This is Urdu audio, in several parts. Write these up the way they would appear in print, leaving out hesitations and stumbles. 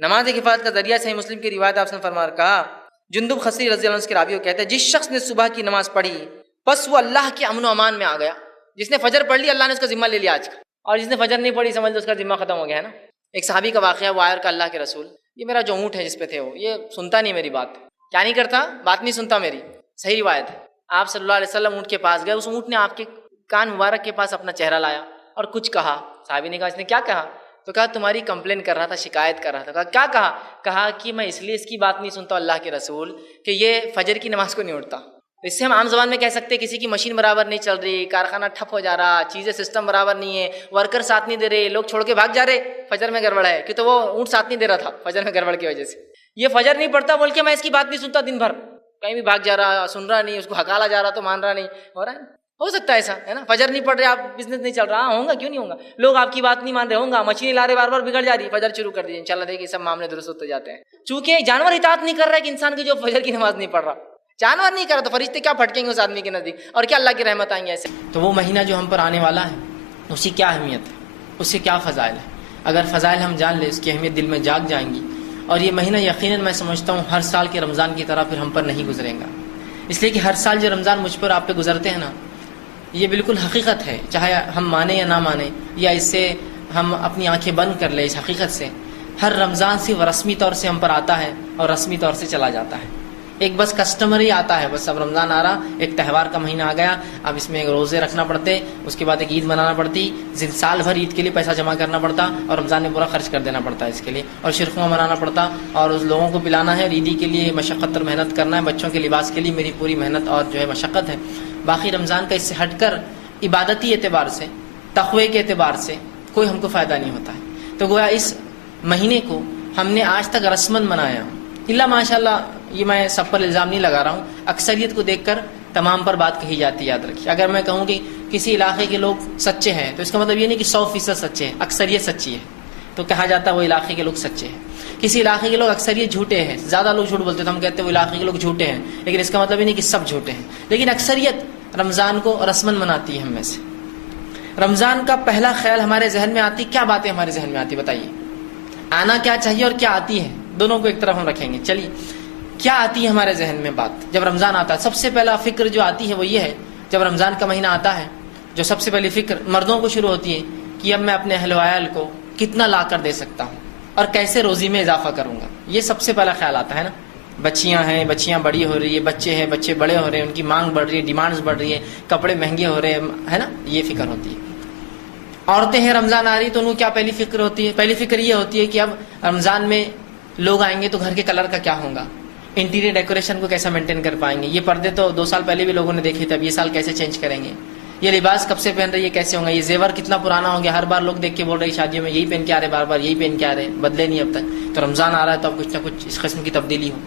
نماز ایک حفاظت کا ذریعہ. صحیح مسلم کی روایت آپ نے فرما کہا جندب خصری رضی اللہ عنہ کے راوی کو کہتے ہیں جس شخص نے صبح کی نماز پڑھی بس وہ اللہ کے امن و امان میں آ گیا. جس نے فجر پڑھ لی اللہ نے اس کا ذمہ لے لیا آج کا, اور جس نے فجر نہیں پڑھی سمجھ لو اس کا ذمہ ختم ہو گیا ہے نا. ایک صحابی کا واقعہ, وہ آیا کہ اللہ کے رسول یہ میرا جو اونٹ ہے جس پہ تھے وہ یہ سنتا نہیں میری بات, کیا نہیں کرتا, بات نہیں سنتا میری. صحیح روایت ہے. آپ صلی اللہ علیہ وسلم اونٹ کے پاس گئے, اس اونٹ نے آپ کے کان مبارک کے پاس اپنا چہرہ لایا اور کچھ کہا. صحابی نے کہا اس نے کیا کہا؟ تو کہا تمہاری کمپلین کر رہا تھا, شکایت کر رہا تھا. کہا کیا کہا؟ کہا کہ میں اس لیے اس کی بات نہیں سنتا اللہ کے رسول کہ یہ فجر کی نماز کو نہیں اٹھتا. اس سے ہم عام زبان میں کہہ سکتے ہیں کسی کی مشین برابر نہیں چل رہی, کارخانہ ٹھپ ہو جا رہا, چیزیں سسٹم برابر نہیں ہے, ورکر ساتھ نہیں دے رہے, لوگ چھوڑ کے بھاگ جا رہے, فجر میں گڑبڑ ہے. کہ تو وہ اونٹ ساتھ نہیں دے رہا تھا فجر میں گڑبڑ کی وجہ سے. یہ فجر نہیں پڑھتا بول کے میں اس کی بات نہیں سنتا دن بھر, کہیں بھی بھاگ جا رہا, سن رہا نہیں, اس کو ہکالا جا رہا تو مان رہا نہیں. ہو رہا ہے, ہو سکتا ہے ایسا ہے نا. فجر نہیں پڑھ رہے آپ, بزنس نہیں چل رہا, ہوگا کیوں نہیں ہوگا. لوگ آپ کی بات نہیں مان رہے, ہوگا. مچھلی لا رہے بار بار بگڑ جا رہی, فجر شروع کر دیجیے, انشاءاللہ دیکھیے سب معاملے درست ہوتے جاتے ہیں. چونکہ جانور اطاعت نہیں کر رہا ہے کہ انسان کی جو فجر کی نماز نہیں پڑھ رہا, جانور نہیں کر رہا تو فرشتے کیا پھٹکیں گے اس آدمی کے نزدیک, اور کیا اللہ کی رحمت آئیں گے ایسے. تو وہ مہینہ جو ہم پر آنے والا ہے اس کی کیا اہمیت ہے, اس سے کیا فضائل ہے. اگر فضائل ہم جان لیں اس کی اہمیت دل میں جاگ جائیں گی. اور یہ مہینہ یقیناً میں سمجھتا ہوں ہر سال کے رمضان کی طرح پھر ہم پر نہیں گزرے گا. اس لیے کہ ہر سال جو رمضان مجھ پر آپ پہ گزرتے ہیں نا, یہ بالکل حقیقت ہے, چاہے ہم مانیں یا نہ مانیں, یا اس سے ہم اپنی آنکھیں بند کر لیں. اس حقیقت سے ہر رمضان صرف رسمی طور سے ہم پر آتا ہے اور رسمی طور سے چلا جاتا ہے. ایک بس کسٹمر ہی آتا ہے, بس اب رمضان آ رہا, ایک تہوار کا مہینہ آ گیا, اب اس میں ایک روزے رکھنا پڑتے, اس کے بعد ایک عید منانا پڑتی, سال بھر عید کے لیے پیسہ جمع کرنا پڑتا, اور رمضان میں پورا خرچ کر دینا پڑتا ہے اس کے لیے, اور شرخواں منانا پڑتا, اور اس لوگوں کو پلانا ہے, اور عیدی کے لیے مشقت اور محنت کرنا ہے, بچوں کے لباس کے لیے میری پوری محنت اور جو ہے مشقت ہے. باقی رمضان کا اس سے ہٹ کر عبادتی اعتبار سے, تقوی کے اعتبار سے کوئی ہم کو فائدہ نہیں ہوتا ہے. تو گویا اس مہینے کو ہم نے آج تک رسماً منایا, اللہ ماشاء اللہ, یہ میں سب پر الزام نہیں لگا رہا ہوں, اکثریت کو دیکھ کر تمام پر بات کہی جاتی ہے. یاد رکھیے, اگر میں کہوں کہ کسی علاقے کے لوگ سچے ہیں تو اس کا مطلب یہ نہیں کہ 100% سچے ہیں, اکثریت سچی ہے تو کہا جاتا ہے وہ علاقے کے لوگ سچے ہیں. کسی علاقے کے لوگ اکثریت جھوٹے ہیں, زیادہ لوگ جھوٹ بولتے ہیں تو ہم کہتے ہیں وہ علاقے کے لوگ جھوٹے ہیں, لیکن اس کا مطلب یہ نہیں کہ سب جھوٹے ہیں. لیکن اکثریت رمضان کو رسماً مناتی ہے. ہم میں سے رمضان کا پہلا خیال ہمارے ذہن میں آتی, کیا باتیں ہمارے ذہن میں آتی بتائیے. آنا کیا چاہیے اور کیا آتی ہے, دونوں کو ایک طرف ہم رکھیں گے. چلیے, کیا آتی ہے ہمارے ذہن میں بات جب رمضان آتا ہے؟ سب سے پہلا فکر جو آتی ہے وہ یہ ہے, جب رمضان کا مہینہ آتا ہے جو سب سے پہلی فکر مردوں کو شروع ہوتی ہے کہ اب میں اپنے اہل و عیال کو کتنا لا کر دے سکتا ہوں اور کیسے روزی میں اضافہ کروں گا. یہ سب سے پہلا خیال آتا ہے نا. بچیاں ہیں, بچیاں بڑی ہو رہی ہے, بچے ہیں, بچے بڑے ہو رہے ہیں, ان کی مانگ بڑھ رہی ہے, ڈیمانڈز بڑھ رہی ہے, کپڑے مہنگے ہو رہے ہیں, ہے نا, یہ فکر ہوتی ہے. عورتیں ہیں, رمضان آ رہی تو ان کو کیا پہلی فکر ہوتی ہے؟ پہلی فکر یہ ہوتی ہے کہ اب رمضان میں لوگ آئیں گے تو گھر کے کلر کا کیا ہوگا, انٹیریئر ڈیکوریشن کو کیسا مینٹین کر پائیں گے. یہ پردے تو 2 سال پہلے بھی لوگوں نے دیکھے تھے, اب یہ سال کیسے چینج کریں گے. یہ لباس کب سے پہن رہے, یہ کیسے ہوں گا. یہ زیور کتنا پرانا ہو گیا, ہر بار لوگ دیکھ کے بول رہے شادیوں میں یہی پہن کے آ رہے, بار بار یہی پہن کے آ رہے, بدلے نہیں اب تک. تو رمضان آ رہا ہے تو اب کچھ نہ کچھ اس قسم کی تبدیلی ہو.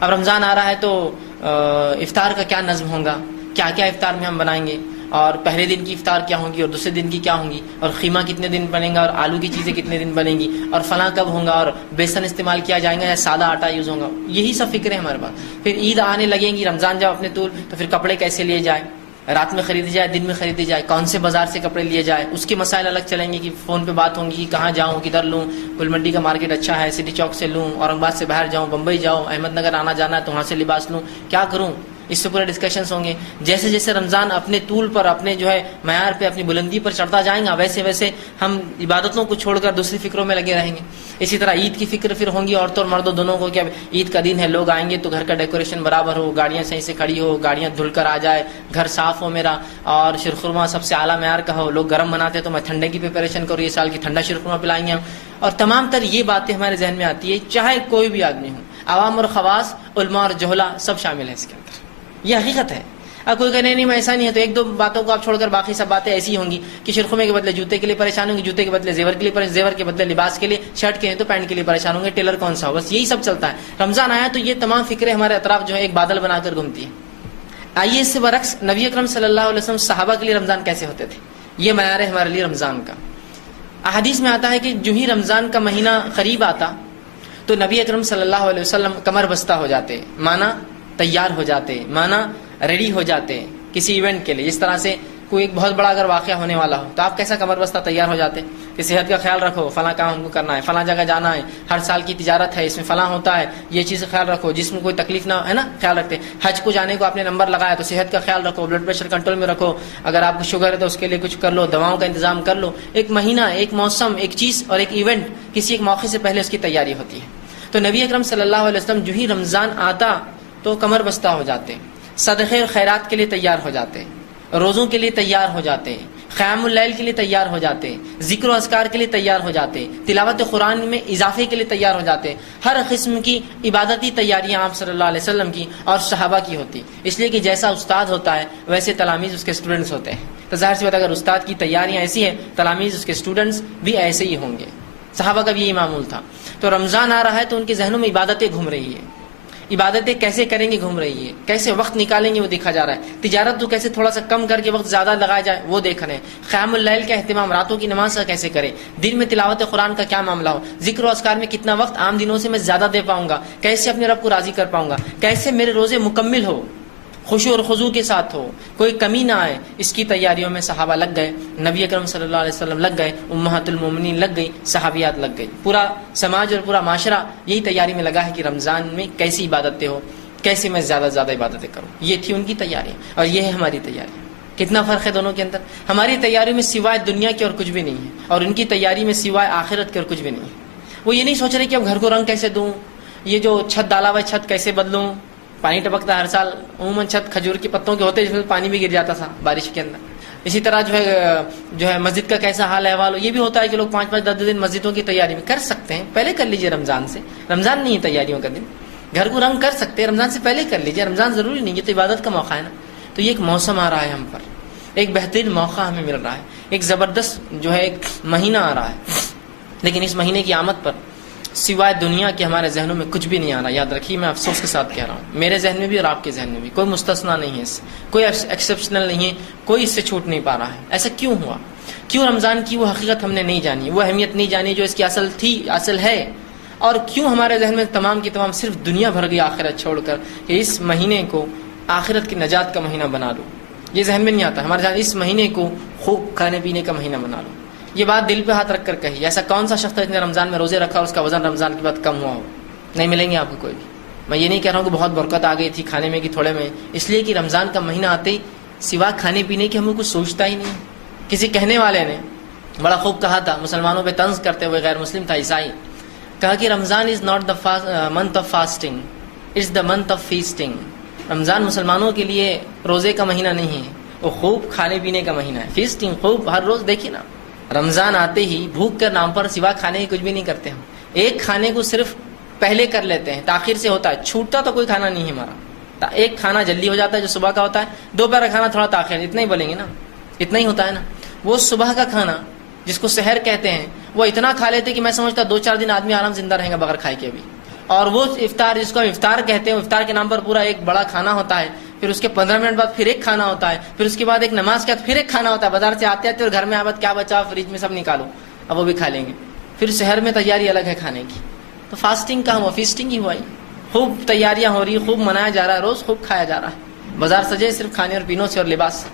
اب رمضان آ رہا ہے تو افطار کا کیا نظم ہوگا, کیا کیا افطار میں ہم بنائیں گے, اور پہلے دن کی افطار کیا ہوگی اور دوسرے دن کی کیا ہوں گی, اور خیمہ کتنے دن بنے گا, اور آلو کی چیزیں کتنے دن بنیں گی, اور فلاں کب ہوگا, اور بیسن استعمال کیا جائے گا یا سادہ آٹا یوز ہوگا. یہی سب فکریں ہمارے پاس. پھر عید آنے لگیں گی, رمضان جب اپنے طول, تو پھر کپڑے کیسے لیے جائے, رات میں خریدے جائے, دن میں خریدے جائے, کون سے بازار سے کپڑے لیے جائے, اس کے مسائل الگ چلیں گے کہ فون پہ بات ہوں گی کہ کہاں جاؤں, کدھر لوں, گل منڈی کا مارکیٹ اچھا ہے, سٹی چوک سے لوں, اورنگ آباد سے باہر جاؤں, بمبئی جاؤں, احمد نگر آنا جانا ہے تو وہاں سے لباس لوں, کیا کروں. اس سے پورے ڈسکشنز ہوں گے. جیسے جیسے رمضان اپنے طول پر, اپنے جو ہے معیار پہ, اپنی بلندی پر چڑھتا جائیں گا, ویسے ویسے ہم عبادتوں کو چھوڑ کر دوسری فکروں میں لگے رہیں گے. اسی طرح عید کی فکر پھر ہوں گی عورتوں اور مردوں دونوں کو, کہ اب عید کا دن ہے, لوگ آئیں گے تو گھر کا ڈیکوریشن برابر ہو, گاڑیاں صحیح سے کھڑی ہو, گاڑیاں دھل کر آ جائے, گھر صاف ہو میرا, اور شیرخرما سب سے اعلیٰ معیار کا ہو. لوگ گرم بناتے تو میں ٹھنڈے کی پریپریشن کروں, یہ سال کی ٹھنڈا شیرخرما پلائیں گے ہم. اور تمام تر یہ باتیں ہمارے ذہن میں آتی ہے, چاہے کوئی بھی آدمی ہو, عوام اور خواص, علماء اور جہلا, سب شامل ہیں اس کے اندر. یہ حقیقت ہے. اب کوئی کہنے نہیں میں ایسا نہیں ہے, تو 1-2 باتوں کو آپ چھوڑ کر باقی سب باتیں ایسی ہوں گی کہ شیرخرمے کے بدلے جوتے کے لیے پریشان ہوں گے, جوتے کے بدلے زیور کے لیے پریشان, زیور کے بدلے لباس کے لیے, شرٹ کے ہیں تو پینٹ کے لیے پریشان ہوں گے, ٹیلر کون سا ہو, بس یہی سب چلتا ہے. رمضان آیا تو یہ تمام فکریں ہمارے اطراف جو ہے ایک بادل بنا کر گھومتی ہیں. آئیے اس سے برعکس نبی اکرم صلی اللہ علیہ وسلم صحابہ کے لیے رمضان کیسے ہوتے تھے, یہ معیار ہے ہمارے لیے رمضان کا. احادیث میں آتا ہے کہ جو ہی رمضان کا مہینہ قریب آتا تو نبی اکرم صلی اللہ علیہ وسلم کمر بستہ ہو جاتے, مانا تیار ہو جاتے, مانا ریڈی ہو جاتے کسی ایونٹ کے لیے. جس طرح سے کوئی ایک بہت بڑا اگر واقعہ ہونے والا ہو تو آپ کیسا کمر بستہ تیار ہو جاتے کہ صحت کا خیال رکھو، فلاں کام ہم کو کرنا ہے، فلاں جگہ جانا ہے، ہر سال کی تجارت ہے، اس میں فلاں ہوتا ہے، یہ چیز کا خیال رکھو، جس میں کوئی تکلیف نہ ہے نا، خیال رکھتے. حج کو جانے کو آپ نے نمبر لگایا تو صحت کا خیال رکھو، بلڈ پریشر کنٹرول میں رکھو، اگر آپ کو شوگر ہے تو اس کے لیے کچھ کر لو، دواؤں کا انتظام کر لو. ایک مہینہ، ایک موسم، ایک چیز اور ایک ایونٹ، کسی ایک موقع سے پہلے اس کی تیاری ہوتی ہے. تو نبی اکرم صلی اللہ علیہ وسلم جو ہی رمضان آتا تو کمر بستہ ہو جاتے، صدقے اور خیرات کے لیے تیار ہو جاتے، روزوں کے لیے تیار ہو جاتے، قیام اللیل کے لیے تیار ہو جاتے، ذکر و اذکار کے لیے تیار ہو جاتے، تلاوت قرآن میں اضافے کے لیے تیار ہو جاتے. ہر قسم کی عبادتی تیاریاں آپ صلی اللہ علیہ وسلم کی اور صحابہ کی ہوتی، اس لیے کہ جیسا استاد ہوتا ہے ویسے تلامید اس کے اسٹوڈنٹس ہوتے ہیں. تو ظاہر سی بات اگر استاد کی تیاریاں ایسی ہیں تلامید اس کے اسٹوڈنٹس بھی ایسے ہی ہوں گے. صحابہ کا بھی یہی معمول تھا. تو رمضان آ رہا ہے تو ان کے ذہنوں میں عبادتیں گھوم رہی ہے، عبادتیں کیسے کریں گے گھوم رہی ہے، کیسے وقت نکالیں گے وہ دیکھا جا رہا ہے، تجارت تو کیسے تھوڑا سا کم کر کے وقت زیادہ لگایا جائے وہ دیکھ رہے ہیں، قیام اللیل کا اہتمام، راتوں کی نماز کا کیسے کریں، دن میں تلاوت قرآن کا کیا معاملہ ہو، ذکر و اذکار میں کتنا وقت عام دنوں سے میں زیادہ دے پاؤں گا، کیسے اپنے رب کو راضی کر پاؤں گا، کیسے میرے روزے مکمل ہو، خشوع اور خضوع کے ساتھ ہو، کوئی کمی نہ آئے. اس کی تیاریوں میں صحابہ لگ گئے، نبی اکرم صلی اللہ علیہ وسلم لگ گئے، امہات المومنین لگ گئی، صحابیات لگ گئی، پورا سماج اور پورا معاشرہ یہی تیاری میں لگا ہے کہ رمضان میں کیسی عبادتیں ہو، کیسے میں زیادہ سے زیادہ عبادتیں کروں. یہ تھی ان کی تیاری اور یہ ہے ہماری تیاری. کتنا فرق ہے دونوں کے اندر. ہماری تیاری میں سوائے دنیا کے اور کچھ بھی نہیں ہے اور ان کی تیاری میں سوائے آخرت کے اور کچھ بھی نہیں ہے. وہ یہ نہیں سوچ رہے کہ اب گھر کو رنگ کیسے دوں، یہ جو چھت ڈالا ہوا چھت کیسے بدلوں، پانی ٹپکتا ہے ہر سال، عموماً چھت کھجور کے پتوں کے ہوتے جس میں پانی بھی گر جاتا تھا بارش کے اندر. اسی طرح جو ہے مسجد کا کیسا حال احوال ہو. یہ بھی ہوتا ہے کہ لوگ 5-5 10 دن مسجدوں کی تیاری میں کر سکتے ہیں. پہلے کر لیجئے رمضان سے، رمضان نہیں ہے تیاریوں کا دن، گھر کو رنگ کر سکتے ہیں، رمضان سے پہلے کر لیجئے. رمضان ضروری نہیں، یہ تو عبادت کا موقع ہے نا. تو یہ ایک موسم آ رہا ہے ہم پر، ایک بہترین موقع ہمیں مل رہا ہے، ایک زبردست جو ہے ایک مہینہ آ رہا ہے. لیکن اس مہینے کی آمد پر سوائے دنیا کے ہمارے ذہنوں میں کچھ بھی نہیں آ رہا. یاد رکھیے، میں افسوس کے ساتھ کہہ رہا ہوں، میرے ذہن میں بھی اور آپ کے ذہن میں بھی کوئی مستثنا نہیں ہے، اس کوئی ایکسیپشنل نہیں ہے، کوئی اس سے چھوٹ نہیں پا رہا ہے. ایسا کیوں ہوا؟ کیوں رمضان کی وہ حقیقت ہم نے نہیں جانی، وہ اہمیت نہیں جانی جو اس کی اصل تھی، اصل ہے؟ اور کیوں ہمارے ذہن میں تمام کی تمام صرف دنیا بھر گئی آخرت چھوڑ کر کہ اس مہینے کو آخرت کی نجات کا مہینہ بنا لو؟ یہ ذہن میں نہیں آتا ہمارے ذہن اس مہینے کو خوب کھانے پینے کا مہینہ بنا لو. یہ بات دل پہ ہاتھ رکھ کر کہی. ایسا کون سا شخص ہے جس نے رمضان میں روزے رکھا اور اس کا وزن رمضان کے بعد کم ہوا ہو؟ نہیں ملیں گے آپ کو کوئی بھی. میں یہ نہیں کہہ رہا ہوں کہ بہت برکت آ گئی تھی کھانے میں کہ تھوڑے میں، اس لیے کہ رمضان کا مہینہ آتے ہی سوا کھانے پینے کے ہمیں کچھ سوچتا ہی نہیں. کسی کہنے والے نے بڑا خوب کہا تھا، مسلمانوں پہ طنز کرتے ہوئے، غیر مسلم تھا، عیسائی، کہا کہ Ramzan is not the month of fasting, it's the month of feasting. Ramzan مسلمانوں کے لیے روزے کا مہینہ نہیں ہے، وہ خوب کھانے پینے کا مہینہ ہے. فیسٹنگ، خوب ہر روز. دیکھیے نا، رمضان آتے ہی بھوک کے نام پر سوا کھانے کی کچھ بھی نہیں کرتے ہم. ایک کھانے کو صرف پہلے کر لیتے ہیں، تاخیر سے ہوتا ہے، چھوٹتا تو کوئی کھانا نہیں ہے ہمارا. ایک کھانا جلدی ہو جاتا ہے جو صبح کا ہوتا ہے، دوپہر کا کھانا تھوڑا تاخیر، اتنا ہی بولیں گے نا، اتنا ہی ہوتا ہے نا. وہ صبح کا کھانا جس کو سحر کہتے ہیں وہ اتنا کھا لیتے کہ میں سمجھتا 2-4 دن آدمی آرام زندہ رہیں گا بغیر کھائے کے بھی. اور وہ افطار جس کو ہم افطار کہتے ہیں، افطار کے نام پر پورا ایک بڑا کھانا ہوتا ہے، پھر اس کے 15 منٹ بعد پھر ایک کھانا ہوتا ہے، پھر اس کے بعد ایک نماز کے بعد پھر ایک کھانا ہوتا ہے. بازار سے آتے آتے اور گھر میں آباد کیا بچا فریج میں سب نکالو، اب وہ بھی کھا لیں گے. پھر شہر میں تیاری الگ ہے کھانے کی. تو فاسٹنگ کا ہوا، فیسٹنگ ہی ہوا ہی. خوب تیاریاں ہو رہی، خوب منایا جا رہا ہے، روز خوب کھایا جا رہا ہے. بازار سجے صرف کھانے اور پینوں سے اور لباس سے.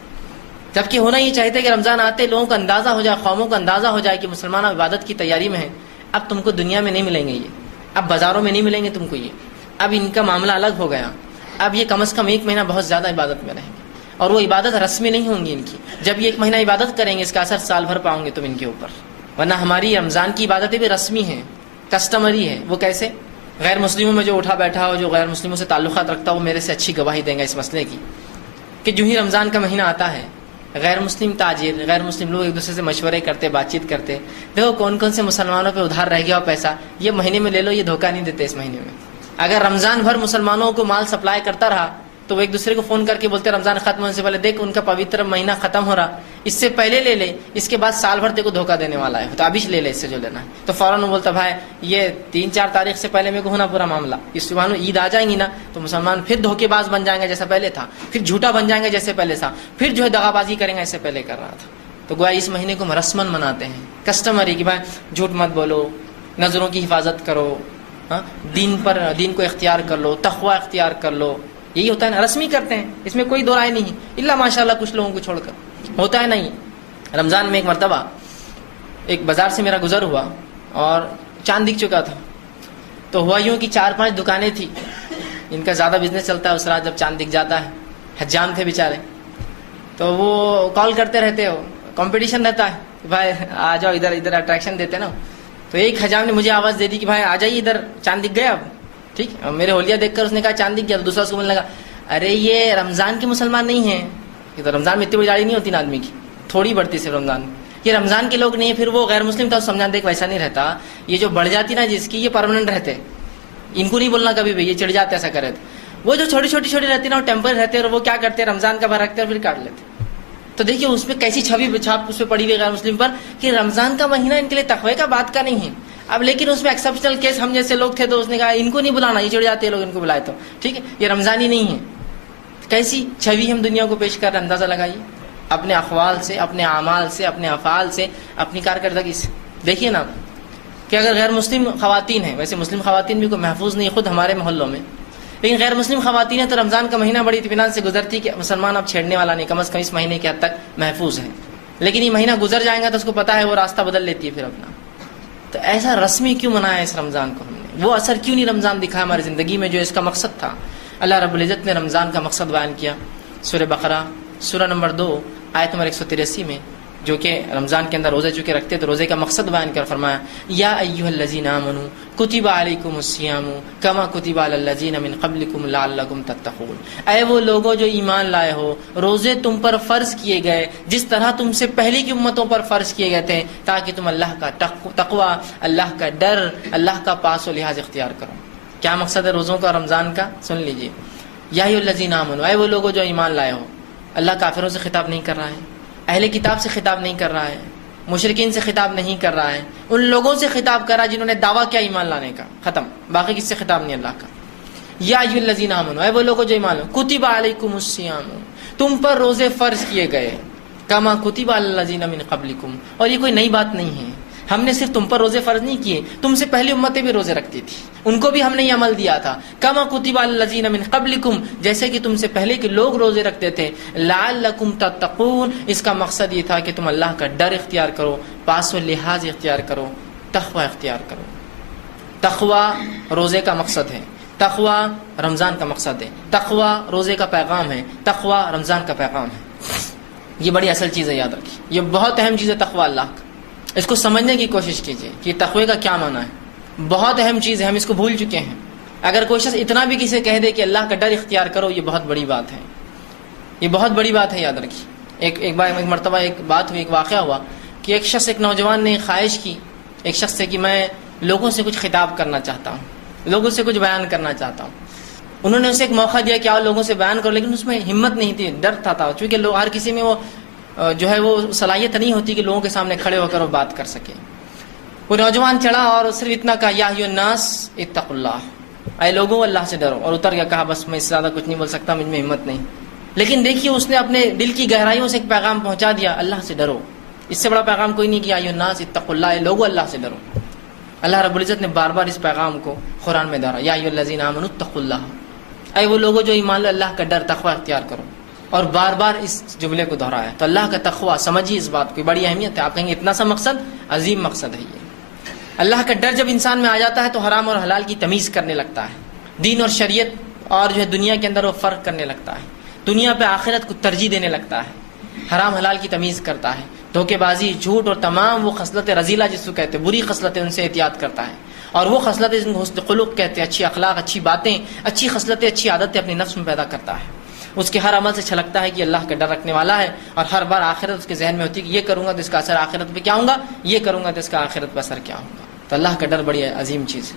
جبکہ ہونا یہ چاہتے کہ رمضان آتے لوگوں کو اندازہ ہو جائے، قوموں کو اندازہ ہو جائے کہ مسلمان عبادت کی تیاری میں ہیں. اب تم کو دنیا میں نہیں ملیں گے یہ، اب بازاروں میں نہیں ملیں گے تم کو یہ، اب ان کا معاملہ الگ ہو گیا. اب یہ کم از کم 1 مہینہ بہت زیادہ عبادت میں رہیں گے، اور وہ عبادت رسمی نہیں ہوں گی ان کی. جب یہ 1 مہینہ عبادت کریں گے اس کا اثر سال بھر پاؤں گے تم ان کے اوپر. ورنہ ہماری رمضان کی عبادتیں بھی رسمی ہیں، کسٹمری ہے. وہ کیسے؟ غیر مسلموں میں جو اٹھا بیٹھا ہو، جو غیر مسلموں سے تعلقات رکھتا ہو، وہ میرے سے اچھی گواہی دیں گا اس مسئلے کی کہ جو ہی رمضان کا مہینہ آتا ہے غیر مسلم تاجر، غیر مسلم لوگ ایک دوسرے سے مشورے کرتے، بات چیت کرتے، دیکھو کون کون سے مسلمانوں پہ ادھار رہ گیا ہو پیسہ، یہ مہینے میں لے لو، یہ دھوکہ نہیں دیتے اس مہینے میں. اگر رمضان بھر مسلمانوں کو مال سپلائی کرتا رہا تو وہ ایک دوسرے کو فون کر کے بولتے رمضان ختم ہونے سے پہلے دیکھ ان کا پوتر مہینہ ختم ہو رہا، اس سے پہلے لے لے، اس کے بعد سال بھر تیرے کو دھوکہ دینے والا ہے تو ابھی لے لے اس سے جو لینا ہے. تو فوراً وہ بولتا بھائی یہ 3-4 تاریخ سے پہلے میرے کو ہونا پورا معاملہ، اس سبحان عید آ جائیں گی نا تو مسلمان پھر دھوکے باز بن جائیں گے جیسا پہلے تھا، پھر جھوٹا بن جائیں گے جیسے پہلے تھا، پھر جو ہے دغا بازی کریں گے ایسے پہلے کر رہا تھا. تو گویا اس مہینے کو ہم رسمن مناتے ہیں، کسٹمری کہ بھائی جھوٹ مت بولو، نظروں کی حفاظت کرو، دین کو اختیار کر لو، تقوی اختیار کر لو. یہی ہوتا ہے نا، رسمی کرتے ہیں، اس میں کوئی دو رائے نہیں، الا ماشاءاللہ کچھ لوگوں کو چھوڑ کر. ہوتا ہے نہیں. رمضان میں ایک مرتبہ ایک بازار سے میرا گزر ہوا اور چاند دکھ چکا تھا. تو ہوا یوں کہ 4-5 دکانیں تھی، ان کا زیادہ بزنس چلتا ہے اس رات جب چاند دکھ جاتا ہے. حجام تھے بیچارے، تو وہ کال کرتے رہتے ہو، کمپٹیشن رہتا ہے کہ بھائی آ جاؤ ادھر، ادھر اٹریکشن دیتے نا. تو ایک حجام نے مجھے آواز دے دی کہ بھائی آ جائیے ادھر، چاند دکھ گیا اب. ٹھیک، اور میرے ہولیا دیکھ کر اس نے کہا چاند دکھ گیا. تو دوسرا اس کو بولنے لگا ارے یہ رمضان کے مسلمان نہیں ہیں. یہ تو رمضان میں اتنی بڑی داڑھی نہیں ہوتی نا آدمی کی، تھوڑی بڑھتی صرف رمضان میں. یہ رمضان کے لوگ نہیں ہیں. پھر وہ غیر مسلم تھا، سمجھا دیکھ ویسا نہیں رہتا، یہ جو بڑھ جاتی نا جس کی، یہ پرماننٹ رہتے، ان کو نہیں بولنا کبھی بھی یہ چڑھ جاتے ایسا کرے. وہ جو چھوٹی چھوٹی رہتی نا وہ ٹیمپر رہتے اور وہ کیا کرتے ہیں رمضان کا بھر رکھتے اور پھر کاٹ لیتے. تو دیکھیے اس پہ کیسی چھاپ اس پہ پڑی ہوئی غیر مسلم پر کہ رمضان کا مہینہ ان کے لیے تقوی کا بات کا نہیں ہے. اب لیکن اس میں ایکسیپشنل کیس ہم جیسے لوگ تھے تو اس نے کہا ان کو نہیں بلانا، یہ چڑھ جاتے ہیں لوگ ان کو بلائے تو ٹھیک ہے، یہ رمضان ہی نہیں ہے. کیسی چھوی ہم دنیا کو پیش کر رہے ہیں، اندازہ لگائیے اپنے اقوال سے، اپنے اعمال سے، اپنے افعال سے، اپنی کارکردگی سے. دیکھیے نا کہ اگر غیر مسلم خواتین ہیں، ویسے مسلم خواتین بھی کوئی محفوظ نہیں خود ہمارے محلوں میں، لیکن غیر مسلم خواتین ہیں تو رمضان کا مہینہ بڑی اطمینان سے گزرتی کہ مسلمان اب چھیڑنے والا نہیں، کم از کم اس مہینے کے حد تک محفوظ ہے. لیکن یہ مہینہ گزر جائے گا تو اس کو پتا ہے وہ راستہ بدل لیتی ہے پھر اپنا. تو ایسا رسمی کیوں منایا اس رمضان کو ہم نے؟ وہ اثر کیوں نہیں رمضان دکھایا ہماری زندگی میں جو اس کا مقصد تھا؟ اللہ رب العزت نے رمضان کا مقصد بیان کیا سورہ بقرہ سورہ نمبر 2 آیت نمبر 183 میں، جو کہ رمضان کے اندر روزے چونکہ رکھتے تو روزے کا مقصد بیان کر فرمایا یا ایھا الذین آمنوا کتب علیکم الصیام کما کتب علی الذین من قبلکم لعلکم تتقون. اے وہ لوگوں جو ایمان لائے ہو، روزے تم پر فرض کیے گئے جس طرح تم سے پہلے کی امتوں پر فرض کیے گئے تھے تاکہ تم اللہ کا تقوی، اللہ کا ڈر، اللہ کا پاس و لحاظ اختیار کرو. کیا مقصد ہے روزوں کا رمضان کا؟ سن لیجئے. یا ایھا الذین آمنوا، اے وہ لوگوں جو ایمان لائے ہو. اللہ کافروں سے خطاب نہیں کر رہا ہے، اہل کتاب سے خطاب نہیں کر رہا ہے، مشرکین سے خطاب نہیں کر رہا ہے، ان لوگوں سے خطاب کر رہا ہے جنہوں نے دعویٰ کیا ایمان لانے کا. ختم، باقی کس سے خطاب نہیں اللہ کا. یا ایھا الذین آمنوا، اے وہ لوگوں جو ایمان لائے، کتب علیکم الصیام، تم پر روزے فرض کیے گئے، کما کتب علی الذین من قبلکم. اور یہ کوئی نئی بات نہیں ہے، ہم نے صرف تم پر روزے فرض نہیں کیے، تم سے پہلی امتیں بھی روزے رکھتی تھی، ان کو بھی ہم نے یہ عمل دیا تھا. کما کتب علی الذین من قبلکم، جیسے کہ تم سے پہلے کے لوگ روزے رکھتے تھے. لعلکم تتقون، اس کا مقصد یہ تھا کہ تم اللہ کا ڈر اختیار کرو، پاس و لحاظ اختیار کرو، تقوی اختیار کرو. تقوی روزے کا مقصد ہے، تقوی رمضان کا مقصد ہے، تقوی روزے کا پیغام ہے، تقوی رمضان کا پیغام ہے. یہ بڑی اصل چیز ہے، یاد رکھیے، یہ بہت اہم چیز ہے تقوی اللہ کا. اس کو سمجھنے کی کوشش کیجیے کہ تقوی کا کیا معنی ہے. بہت اہم چیز ہے، ہم اس کو بھول چکے ہیں. اگر کوئی شخص اتنا بھی کسی کہہ دے کہ اللہ کا ڈر اختیار کرو، یہ بہت بڑی بات ہے، یہ بہت بڑی بات ہے، یاد رکھیے. ایک مرتبہ ایک بات ہوئی، ایک واقعہ ہوا کہ ایک نوجوان نے خواہش کی ایک شخص سے کہ میں لوگوں سے کچھ خطاب کرنا چاہتا ہوں، لوگوں سے کچھ بیان کرنا چاہتا ہوں. انہوں نے اسے ایک موقع دیا کہ آؤ لوگوں سے بیان کرو، لیکن اس میں ہمت نہیں تھی، ڈر تھا. چونکہ ہر کسی میں وہ جو ہے وہ صلاحیت نہیں ہوتی کہ لوگوں کے سامنے کھڑے ہو کر وہ بات کر سکے. وہ نوجوان چڑھا اور صرف اتنا کہا یا ایھا الناس اتقوا اللہ، اے لوگوں اللہ سے ڈرو، اور اتر گیا. کہا بس میں اس سے زیادہ کچھ نہیں بول سکتا، مجھ میں ہمت نہیں. لیکن دیکھیے اس نے اپنے دل کی گہرائیوں سے ایک پیغام پہنچا دیا، اللہ سے ڈرو. اس سے بڑا پیغام کوئی نہیں کہ یا ایھا الناس اتقوا اللہ، اے لوگوں اللہ سے ڈرو. اللہ رب العزت نے بار بار اس پیغام کو قرآن میں دہرایا، یا ایھا الذین آمنوا اتقوا اللہ، اے وہ لوگوں جو ایمان لائے اللہ کا ڈر، تقوی اختیار کرو. اور بار بار اس جملے کو دہرایا. تو اللہ کا تقوی سمجھیے، اس بات کی بڑی اہمیت ہے. آپ کہیں گے اتنا سا مقصد، عظیم مقصد ہے یہ. اللہ کا ڈر جب انسان میں آ جاتا ہے تو حرام اور حلال کی تمیز کرنے لگتا ہے، دین اور شریعت اور جو ہے دنیا کے اندر وہ فرق کرنے لگتا ہے، دنیا پہ آخرت کو ترجیح دینے لگتا ہے، حرام حلال کی تمیز کرتا ہے، دھوکے بازی، جھوٹ اور تمام وہ خصلت رذیلہ جس کو کہتے ہیں، بری خصلتیں، ان سے احتیاط کرتا ہے. اور وہ خصلتیں جن کو حسن خلق کہتے ہیں، اچھی اخلاق، اچھی باتیں، اچھی خصلتیں، اچھی عادتیں اپنے نفس میں پیدا کرتا ہے. اس کے ہر عمل سے چھلکتا ہے کہ اللہ کا ڈر رکھنے والا ہے، اور ہر بار آخرت اس کے ذہن میں ہوتی ہے کہ یہ کروں گا تو اس کا اثر آخرت پہ کیا ہوگا، یہ کروں گا تو اس کا آخرت پہ اثر کیا ہوگا. تو اللہ کا ڈر بڑی عظیم چیز ہے.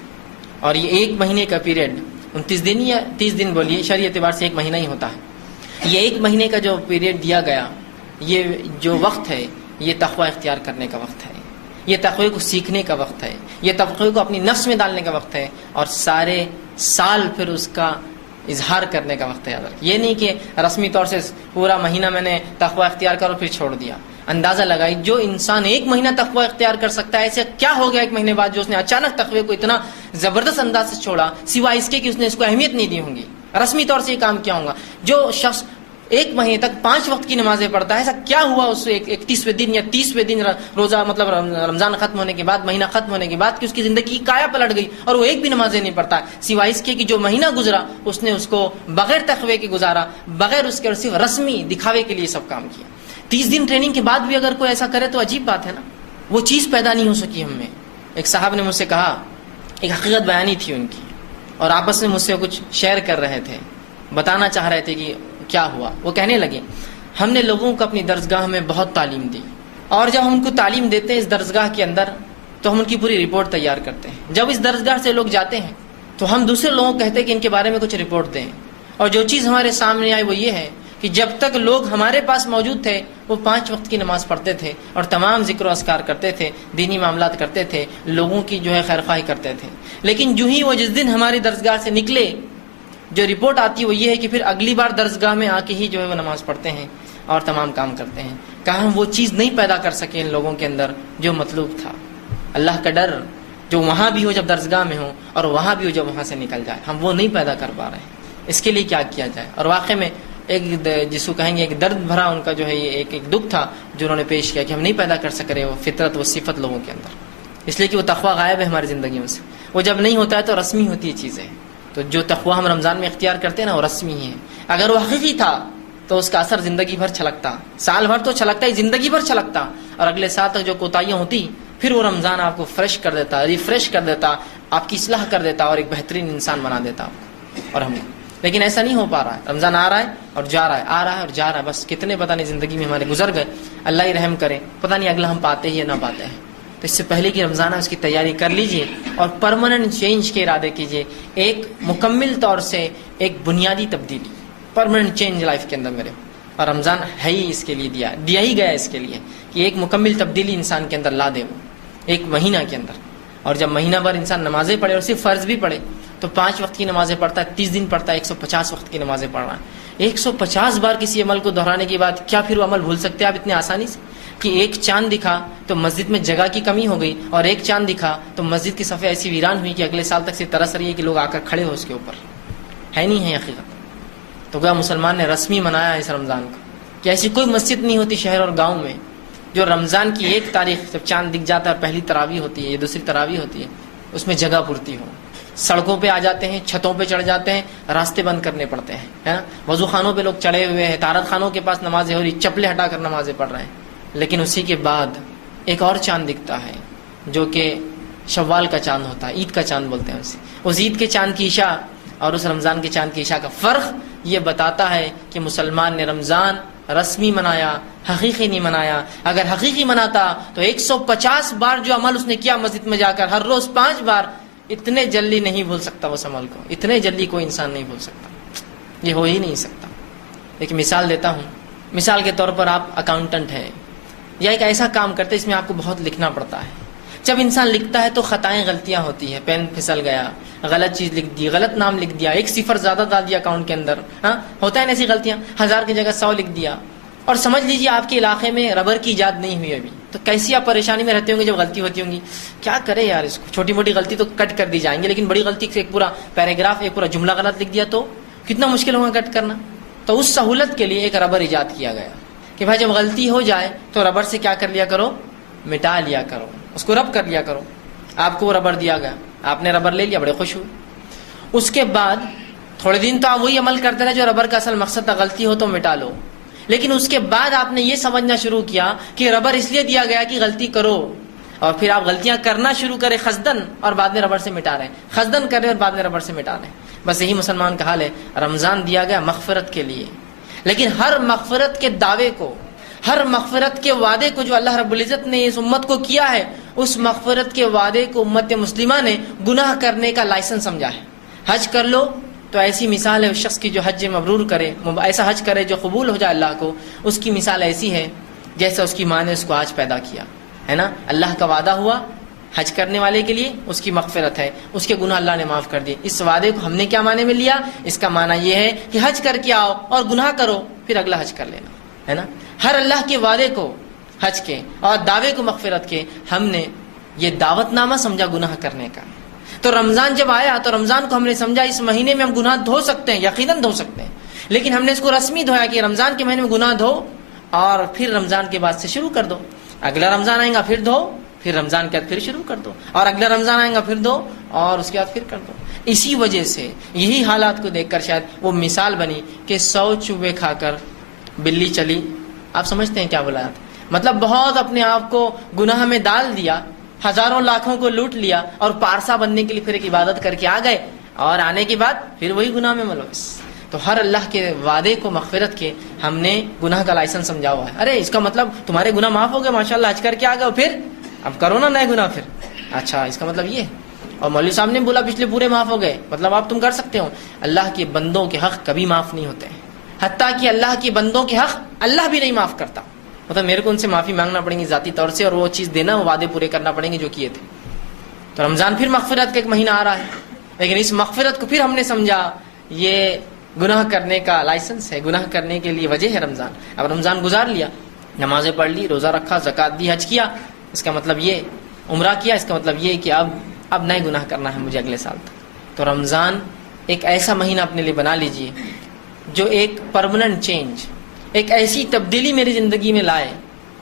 اور یہ ایک مہینے کا پیریڈ 29 دن یا 30 دن بولیے، شرعی اعتبار سے ایک مہینہ ہی ہوتا ہے. یہ ایک مہینے کا جو پیریڈ دیا گیا، یہ جو وقت ہے یہ تقوی اختیار کرنے کا وقت ہے، یہ تقوی کو سیکھنے کا وقت ہے، یہ تقوی کو اپنی نفس میں ڈالنے کا وقت ہے، اور سارے سال پھر اس کا اظہار کرنے کا وقت ہے. یاد رکھیں، یہ نہیں کہ رسمی طور سے پورا مہینہ میں نے تقوی اختیار کرو پھر چھوڑ دیا. اندازہ لگائی جو انسان ایک مہینہ تقوی اختیار کر سکتا ہے، ایسے کیا ہو گیا ایک مہینے بعد جو اس نے اچانک تقوی کو اتنا زبردست انداز سے چھوڑا، سوائے اس کے کہ اس نے اس کو اہمیت نہیں دی ہوں گی، رسمی طور سے یہ کام کیا ہوگا. جو شخص ایک مہینے تک 5 وقت کی نمازیں پڑھتا ہے. ایسا کیا ہوا اس 31ویں دن یا 30ویں دن روزہ مطلب رمضان ختم ہونے کے بعد، مہینہ ختم ہونے کے بعد، کہ اس کی زندگی کایا پلٹ گئی اور وہ ایک بھی نمازیں نہیں پڑھتا سوائے اس کے کہ جو مہینہ گزرا اس نے اس کو بغیر تقوی کے گزارا، بغیر اس کے، اور صرف رسمی دکھاوے کے لیے سب کام کیا. 30 دن ٹریننگ کے بعد بھی اگر کوئی ایسا کرے تو عجیب بات ہے نا. وہ چیز پیدا نہیں ہو سکی ہم میں. ایک صاحب نے مجھ سے کہا، ایک حقیقت بیانی تھی ان کی، اور آپس میں مجھ سے کچھ شیئر کر رہے تھے، بتانا چاہ رہے تھے کہ کیا ہوا. وہ کہنے لگے ہم نے لوگوں کو اپنی درسگاہ میں بہت تعلیم دی، اور جب ہم ان کو تعلیم دیتے ہیں اس درسگاہ کے اندر تو ہم ان کی پوری رپورٹ تیار کرتے ہیں. جب اس درسگاہ سے لوگ جاتے ہیں تو ہم دوسرے لوگوں کو کہتے ہیں کہ ان کے بارے میں کچھ رپورٹ دیں، اور جو چیز ہمارے سامنے آئی وہ یہ ہے کہ جب تک لوگ ہمارے پاس موجود تھے وہ 5 وقت کی نماز پڑھتے تھے اور تمام ذکر و اذکار کرتے تھے، دینی معاملات کرتے تھے، لوگوں کی جو ہے خیرخواہی کرتے تھے. لیکن جو ہی وہ جس دن ہماری درسگاہ سے نکلے جو رپورٹ آتی ہے وہ یہ ہے کہ پھر اگلی بار درسگاہ میں آ کے ہی جو ہے وہ نماز پڑھتے ہیں اور تمام کام کرتے ہیں. کہا ہم وہ چیز نہیں پیدا کر سکے ان لوگوں کے اندر جو مطلوب تھا، اللہ کا ڈر جو وہاں بھی ہو جب درسگاہ میں ہو اور وہاں بھی ہو جب وہاں سے نکل جائے، ہم وہ نہیں پیدا کر پا رہے ہیں. اس کے لیے کیا کیا جائے؟ اور واقع میں ایک جس کو کہیں گے ایک درد بھرا ان کا جو ہے یہ ایک دکھ تھا جو انہوں نے پیش کیا کہ ہم نہیں پیدا کر سک رہے وہ فطرت، وہ صفت لوگوں کے اندر، اس لیے کہ وہ تقویٰ غائب ہے ہماری زندگیوں سے. وہ جب نہیں ہوتا ہے تو رسمی ہوتی ہے چیزیں. تو جو تقویٰ ہم رمضان میں اختیار کرتے ہیں نا وہ رسمی ہی ہے. اگر وہ حقیقی تھا تو اس کا اثر زندگی بھر چھلکتا، سال بھر تو چھلکتا ہی، زندگی بھر چھلکتا، اور اگلے سال تک جو کوتاہیاں ہوتی پھر وہ رمضان آپ کو فریش کر دیتا، ریفریش کر دیتا، آپ کی اصلاح کر دیتا اور ایک بہترین انسان بنا دیتا آپ کو اور ہم. لیکن ایسا نہیں ہو پا رہا ہے. رمضان آ رہا ہے اور جا رہا ہے، آ رہا ہے اور جا رہا ہے، بس کتنے پتہ نہیں زندگی میں ہمارے گزر گئے. اللہ ہی رحم کرے، پتہ نہیں اگلا ہم پاتے ہی یا نہ پاتے ہیں. تو اس سے پہلے کہ رمضان ہے اس کی تیاری کر لیجئے اور پرماننٹ چینج کے ارادے کیجئے. ایک مکمل طور سے ایک بنیادی تبدیلی، پرماننٹ چینج لائف کے اندر میرے. اور رمضان ہے ہی اس کے لیے دیا ہی گیا اس کے لیے کہ ایک مکمل تبدیلی انسان کے اندر لا دے وہ ایک مہینہ کے اندر. اور جب مہینہ بھر انسان نمازیں پڑھے اور صرف فرض بھی پڑھے تو 5 وقت کی نمازیں پڑھتا ہے، 30 دن پڑھتا ہے، 150 وقت کی نمازیں پڑھ رہا ہے. 150 بار کسی عمل کو دہرانے کے بعد کیا پھر وہ عمل بھول سکتے ہیں آپ اتنے آسانی سے؟ کہ ایک چاند دکھا تو مسجد میں جگہ کی کمی ہو گئی، اور ایک چاند دکھا تو مسجد کی صفحے ایسی ویران ہوئی کہ اگلے سال تک سے ترس رہی ہے کہ لوگ آ کر کھڑے ہو اس کے اوپر. ہے نہیں ہے حقیقت. تو گویا مسلمان نے رسمی منایا اس رمضان کو کہ ایسی کوئی مسجد نہیں ہوتی شہر اور گاؤں میں جو رمضان کی 1 تاریخ جب چاند دکھ جاتا ہے، پہلی تراویح ہوتی ہے یا دوسری تراویح ہوتی ہے، اس میں جگہ پورتی ہو. سڑکوں پہ آ جاتے ہیں، چھتوں پہ چڑھ جاتے ہیں، راستے بند کرنے پڑتے ہیں، ہے نا. وضو خانوں پہ لوگ چڑھے ہوئے ہیں، طہارت خانوں کے پاس نمازیں ہو رہی، چپلیں ہٹا کر نمازیں پڑھ رہے ہیں. لیکن اسی کے بعد ایک اور چاند دکھتا ہے جو کہ شوال کا چاند ہوتا ہے، عید کا چاند بولتے ہیں اسے. اس عید کے چاند کی عشاء اور اس رمضان کے چاند کی عشاء کا فرق یہ بتاتا ہے کہ مسلمان نے رمضان رسمی منایا، حقیقی نہیں منایا. اگر حقیقی مناتا تو 150 بار جو عمل اس نے کیا مسجد میں جا کر ہر روز 5 بار، اتنے جلدی نہیں بھول سکتا اس عمل کو. اتنے جلدی کوئی انسان نہیں بھول سکتا، یہ ہو ہی نہیں سکتا. ایک مثال دیتا ہوں. مثال کے طور پر آپ اکاؤنٹنٹ ہیں یا ایک ایسا کام کرتے اس میں آپ کو بہت لکھنا پڑتا ہے. جب انسان لکھتا ہے تو خطائیں، غلطیاں ہوتی ہیں. پین پھسل گیا، غلط چیز لکھ دی، غلط نام لکھ دیا، 1 صفر زیادہ ڈال دیا اکاؤنٹ کے اندر. ہاں ہوتا ہے نا ایسی غلطیاں. 1000 کی جگہ 100 لکھ دیا. اور سمجھ لیجیے آپ کے علاقے میں ربر کی ایجاد نہیں ہوئی ابھی، تو کیسی آپ پریشانی میں رہتے ہوں گے جب غلطی ہوتی ہوں گی. کیا کرے یار اس کو، چھوٹی موٹی غلطی تو کٹ کر دی جائیں گے، لیکن بڑی غلطی سے ایک پورا پیراگراف، ایک پورا جملہ غلط لکھ دیا تو کتنا مشکل ہوگا کٹ کرنا. تو اس سہولت کے لیے ایک ربر ایجاد کیا گیا کہ بھائی جب غلطی ہو جائے تو ربر سے کیا کر لیا کرو، مٹا لیا کرو، اس کو رب کر لیا کرو. آپ کو وہ ربر دیا گیا، آپ نے ربر لے لیا، بڑے خوش ہوئے. اس کے بعد تھوڑے دن تو آپ وہی عمل کرتے رہے جو ربر کا اصل مقصد تھا، غلطی ہو تو مٹا لو. لیکن اس کے بعد آپ نے یہ سمجھنا شروع کیا کہ ربر اس لیے دیا گیا کہ غلطی کرو، اور پھر آپ غلطیاں کرنا شروع کرے خزدن اور بعد میں ربر سے مٹا رہے ہیں، خزدن کر رہے اور بعد میں ربر سے مٹا رہے ہیں. بس یہی مسلمان کا حال ہے. رمضان دیا گیا مغفرت کے لیے، لیکن ہر مغفرت کے دعوے کو، ہر مغفرت کے وعدے کو جو اللہ رب العزت نے اس امت کو کیا ہے، اس مغفرت کے وعدے کو امت مسلمہ نے گناہ کرنے کا لائسنس سمجھا ہے. حج کر لو تو ایسی مثال ہے اس شخص کی جو حج مبرور کرے، ایسا حج کرے جو قبول ہو جائے اللہ کو. اس کی مثال ایسی ہے جیسے اس کی ماں نے اس کو آج پیدا کیا ہے نا. اللہ کا وعدہ ہوا حج کرنے والے کے لیے، اس کی مغفرت ہے، اس کے گناہ اللہ نے معاف کر دیے. اس وعدے کو ہم نے کیا معنی میں لیا؟ اس کا معنی یہ ہے کہ حج کر کے آؤ اور گناہ کرو، پھر اگلا حج کر لینا، ہے نا. ہر اللہ کے وعدے کو، حج کے اور دعوے کو مغفرت کے، ہم نے یہ دعوت نامہ سمجھا گناہ کرنے کا. تو رمضان جب آیا تو رمضان کو ہم نے سمجھا اس مہینے میں ہم گناہ دھو سکتے ہیں، یقیناً دھو سکتے ہیں. لیکن ہم نے اس کو رسمی دھویا کہ رمضان کے مہینے میں گناہ دھو اور پھر رمضان کے بعد سے شروع کر دو. اگلا رمضان آئے گا پھر دھو, پھر رمضان کے بعد پھر شروع کر دو, اور اگلا رمضان آئے گا پھر دو, اور اس کے بعد پھر کر دو. اسی وجہ سے یہی حالات کو دیکھ کر شاید وہ مثال بنی کہ 100 چوبے کھا کر بلی چلی. آپ سمجھتے ہیں کیا بولا؟ مطلب بہت اپنے آپ کو گناہ میں ڈال دیا, ہزاروں لاکھوں کو لوٹ لیا, اور پارسا بننے کے لیے پھر ایک عبادت کر کے آ گئے, اور آنے کے بعد پھر وہی گناہ میں ملوث. تو ہر اللہ کے وعدے کو مغفرت کے ہم نے گناہ کا لائسنس سمجھا ہوا ہے. ارے اس کا مطلب تمہارے گناہ معاف ہو گئے, ماشاءاللہ حج کر کے آ گئے, پھر اب کرو نا نئے گناہ. پھر اچھا اس کا مطلب یہ. اور مولوی صاحب نے بولا پچھلے پورے معاف ہو گئے, مطلب آپ تم کر سکتے ہو. اللہ کے بندوں کے حق کبھی معاف نہیں ہوتے, حتیٰ کہ اللہ کے بندوں کے حق اللہ بھی نہیں معاف کرتا. مطلب میرے کو ان سے معافی مانگنا پڑیں گی ذاتی طور سے, اور وہ چیز دینا, وہ وعدے پورے کرنا پڑیں گے جو کیے تھے. تو رمضان پھر مغفرت کا ایک مہینہ آ رہا ہے, لیکن اس مغفرت کو پھر ہم نے سمجھا یہ گناہ کرنے کا لائسنس ہے, گناہ کرنے کے لیے وجہ ہے رمضان. اب رمضان گزار لیا, نمازیں پڑھ لی, روزہ رکھا, زکوٰۃ دی, حج کیا, اس کا مطلب یہ, عمرہ کیا, اس کا مطلب یہ کہ اب نئے گناہ کرنا ہے مجھے اگلے سال تک. تو رمضان ایک ایسا مہینہ اپنے لیے بنا لیجئے جو ایک پرماننٹ چینج, ایک ایسی تبدیلی میری زندگی میں لائے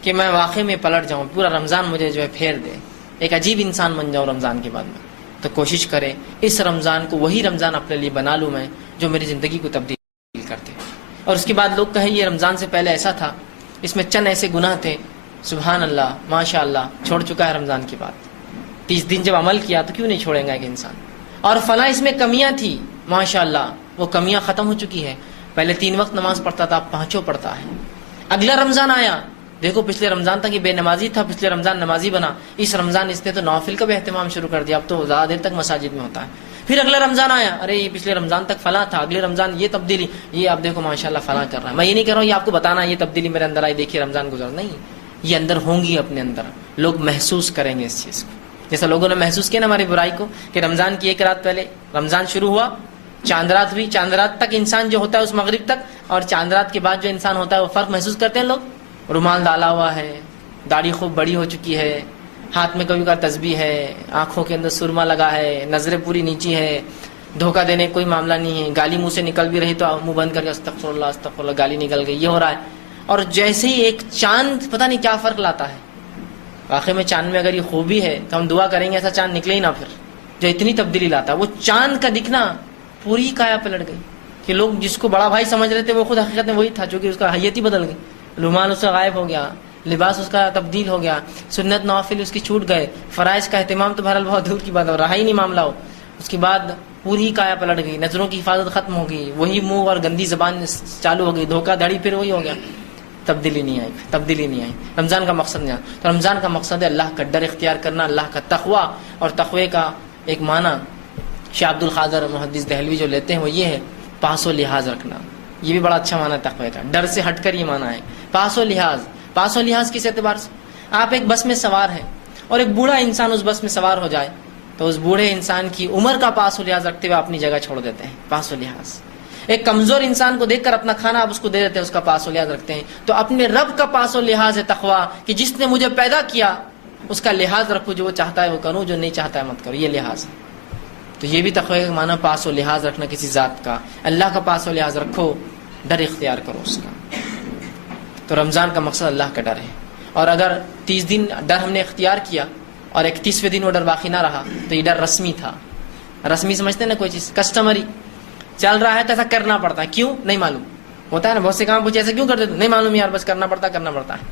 کہ میں واقعی میں پلٹ جاؤں, پورا رمضان مجھے جو ہے پھیر دے, ایک عجیب انسان بن جاؤں رمضان کے بعد میں. تو کوشش کریں اس رمضان کو وہی رمضان اپنے لیے بنا لوں میں جو میری زندگی کو تبدیل کرتے. اور اس کے بعد لوگ کہیں یہ رمضان سے پہلے ایسا تھا, اس میں چند ایسے گناہ تھے, سبحان اللہ ماشاء اللہ چھوڑ چکا ہے رمضان کے بعد. 30 دن جب عمل کیا تو کیوں نہیں چھوڑیں گا ایک انسان. اور فلاں اس میں کمیاں تھی, ماشاء اللہ وہ کمیاں ختم ہو چکی ہے. پہلے 3 وقت نماز پڑھتا تھا, اب 5 پڑھتا ہے. اگلا رمضان آیا, دیکھو پچھلے رمضان تک یہ بے نمازی تھا, پچھلے رمضان نمازی بنا, اس رمضان اس نے تو نوافل کا بھی اہتمام شروع کر دیا, اب تو زیادہ دیر تک مساجد میں ہوتا ہے. پھر اگلا رمضان آیا, ارے یہ پچھلے رمضان تک فلاں تھا, اگلے رمضان یہ تبدیلی, یہ اب دیکھو ماشاءاللہ فلاں کر رہا ہے. میں یہ نہیں کہہ رہا ہوں یہ آپ کو بتانا یہ تبدیلی میرے اندر آئی, دیکھیے رمضان گزر, نہیں, یہ اندر ہوں گی اپنے اندر, لوگ محسوس کریں گے اس چیز کو. جیسا لوگوں نے محسوس کیا نا ہماری برائی کو, کہ رمضان کی 1 رات پہلے رمضان شروع ہوا, چاند رات ہوئی, چاند رات تک انسان جو ہوتا ہے اس مغرب تک, اور چاند رات کے بعد جو انسان ہوتا ہے وہ فرق محسوس کرتے ہیں لوگ. رومال ڈالا ہوا ہے, داڑھی خوب بڑی ہو چکی ہے, ہاتھ میں کبھی کا تسبیح ہے, آنکھوں کے اندر سرما لگا ہے, نظریں پوری نیچی ہے, دھوکہ دینے کوئی معاملہ نہیں ہے, گالی منہ سے نکل بھی رہی تو منہ بند کر کے استغفر اللہ استغفر اللہ, گالی نکل گئی, یہ ہو رہا ہے. اور جیسے ہی ایک چاند پتہ نہیں کیا فرق لاتا ہے, واقعی میں چاند میں اگر یہ خوبی ہے تو ہم دعا کریں گے ایسا چاند نکلے ہی نہ پھر, جو اتنی تبدیلی لاتا ہے. وہ چاند کا دکھنا پوری کایا پلٹ گئی, کہ لوگ جس کو بڑا بھائی سمجھ رہے تھے وہ خود حقیقت میں وہی تھا, چونکہ اس کا حیت ہی بدل گئی. رومال اس کا غائب ہو گیا, لباس اس کا تبدیل ہو گیا, سنت نوافل اس کی چھوٹ گئے, فرائض کا اہتمام تو بہرحال بہت دور کی بات ہے, رہا ہی نہیں معاملہ ہو. اس کے بعد پوری کایا پلٹ گئی, نظروں کی حفاظت ختم ہو گئی, وہی منہ اور گندی زبان چالو ہو گئی, دھوکہ دھڑی پھر وہی ہو گیا, تبدیلی نہیں آئی, تبدیلی نہیں آئی. رمضان کا مقصد نہیں آیا. تو رمضان کا مقصد ہے اللہ کا ڈر اختیار کرنا, اللہ کا تقوی. اور تقوی کا ایک معنی شیخ عبد القادر محدث دہلوی جو لیتے ہیں وہ یہ ہے, پاس و لحاظ رکھنا. یہ بھی بڑا اچھا معنی ہے تقوی کا, ڈر سے ہٹ کر یہ معنی ہے پاس و لحاظ. پاس و لحاظ کس اعتبار سے؟ آپ ایک بس میں سوار ہیں اور ایک بوڑھا انسان اس بس میں سوار ہو جائے تو اس بوڑھے انسان کی عمر کا پاس و لحاظ رکھتے ہوئے اپنی جگہ چھوڑ دیتے ہیں, پاس و لحاظ. ایک کمزور انسان کو دیکھ کر اپنا کھانا آپ اس کو دے دیتے ہیں, اس کا پاس و لحاظ رکھتے ہیں. تو اپنے رب کا پاس و لحاظ ہے تقوی, کہ جس نے مجھے پیدا کیا اس کا لحاظ رکھو, جو وہ چاہتا ہے وہ کروں, جو نہیں چاہتا ہے مت کرو, یہ لحاظ ہے. تو یہ بھی تقوی کا معنی پاس و لحاظ رکھنا کسی ذات کا, اللہ کا پاس و لحاظ رکھو, ڈر اختیار کرو اس کا. تو رمضان کا مقصد اللہ کا ڈر ہے. اور اگر 30 دن ڈر ہم نے اختیار کیا اور 31ویں دن وہ ڈر باقی نہ رہا تو یہ ڈر رسمی تھا. رسمی سمجھتے ہیں نا, کوئی چیز کسٹمری چل رہا ہے تو ایسا کرنا پڑتا ہے, کیوں نہیں معلوم ہوتا ہے نا, بہت سے کام پوچھے ایسا کیوں کرتے نہیں معلوم یار, بس کرنا پڑتا ہے.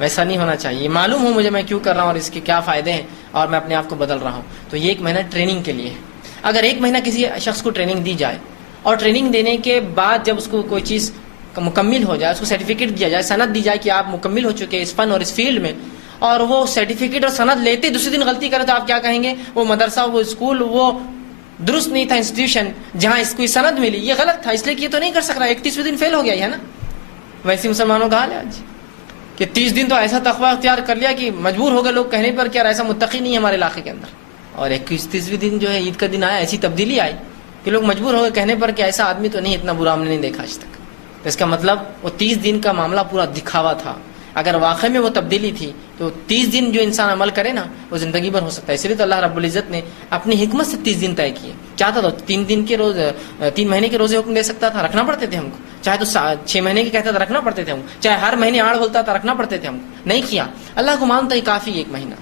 ویسا نہیں ہونا چاہیے, معلوم ہو مجھے میں کیوں کر رہا ہوں اور اس کے کیا فائدے ہیں اور میں اپنے آپ کو بدل رہا ہوں. تو یہ 1 مہینہ ٹریننگ کے لیے ہے. اگر 1 مہینہ کسی شخص کو ٹریننگ دی جائے اور ٹریننگ دینے کے بعد جب اس کو کوئی چیز مکمل ہو جائے, اس کو سرٹیفکیٹ دیا جائے, سند دی جائے کہ آپ مکمل ہو چکے اس فن اور اس فیلڈ میں, اور وہ سرٹیفکیٹ اور سند لیتے دوسرے دن غلطی کرے تو آپ کیا کہیں گے؟ وہ مدرسہ, وہ اسکول, وہ درست نہیں تھا, انسٹیٹیوشن جہاں اس کو سند ملی یہ غلط تھا, اس لیے کہ یہ تو نہیں کر سک رہا, 31ویں دن فیل ہو گیا ہے نا. ویسے مسلمانوں کا حال ہے آج کہ 30 دن تو ایسا تقوی اختیار کر لیا کہ مجبور ہو گئے لوگ کہنے پر کہ یار ایسا متقی نہیں ہے ہمارے علاقے کے اندر. اور 31ویں دن جو ہے عید کا دن آیا, ایسی تبدیلی آئی کہ لوگ مجبور ہو گئے کہنے پر کہ ایسا آدمی تو نہیں, اتنا برا ہم نے نہیں دیکھا آج تک. تو اس کا مطلب وہ 30 دن کا معاملہ پورا دکھاوا تھا, اگر واقعی میں وہ تبدیلی تھی تو 30 دن جو انسان عمل کرے نا وہ زندگی بھر ہو سکتا ہے. اس لیے تو اللہ رب العزت نے اپنی حکمت سے 30 دن طے کیے. چاہتا تو 3 مہینے کے روزے حکم دے سکتا تھا, رکھنا پڑتے تھے ہم کو. چاہے تو 6 مہینے کے کہتا تھا, رکھنا پڑتے تھے ہم کو. چاہے ہر مہینے آڑ بولتا تھا, رکھنا پڑتے تھے ہم کو. نہیں کیا. اللہ کو مانتا ہی کافی 1 مہینہ.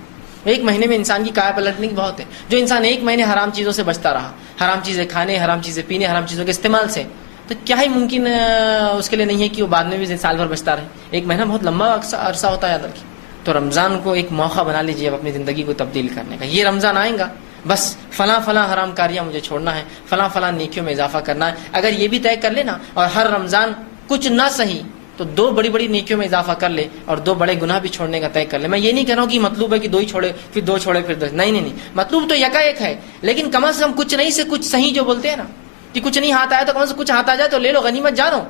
1 مہینے میں انسان کی کایا پلٹنے کی بہت ہے. جو انسان 1 مہینے حرام چیزوں سے بچتا رہا, حرام چیزیں کھانے, حرام چیزیں پینے, حرام چیزوں کے استعمال سے, تو کیا ہی ممکن اس کے لیے نہیں ہے کہ وہ بعد میں بھی سال بھر بچتا رہے. 1 مہینہ بہت لمبا عرصہ ہوتا ہے یاد رکھیے. تو رمضان کو ایک موقع بنا لیجیے اب اپنی زندگی کو تبدیل کرنے کا. یہ رمضان آئے گا, بس فلاں حرام کاریاں مجھے چھوڑنا ہے, فلاں نیکیوں میں اضافہ کرنا ہے. اگر یہ بھی طے کر لینا اور ہر رمضان کچھ نہ صحیح تو 2 بڑی نیکیوں میں اضافہ کر لے اور 2 بڑے گناہ بھی چھوڑنے کا طے کر لے. میں یہ نہیں کہہ رہا ہوں کہ مطلوب ہے کہ 2 ہی چھوڑے پھر 2 چھوڑے پھر 2. نہیں, مطلوب تو یکا ہے, لیکن کم از کم کچھ نہیں سے کچھ صحیح جو بولتے ہیں نا کہ کچھ نہیں ہاتھ آیا تو کم از کم کچھ ہاتھ آ جائے تو لے لو, غنیمت جانو.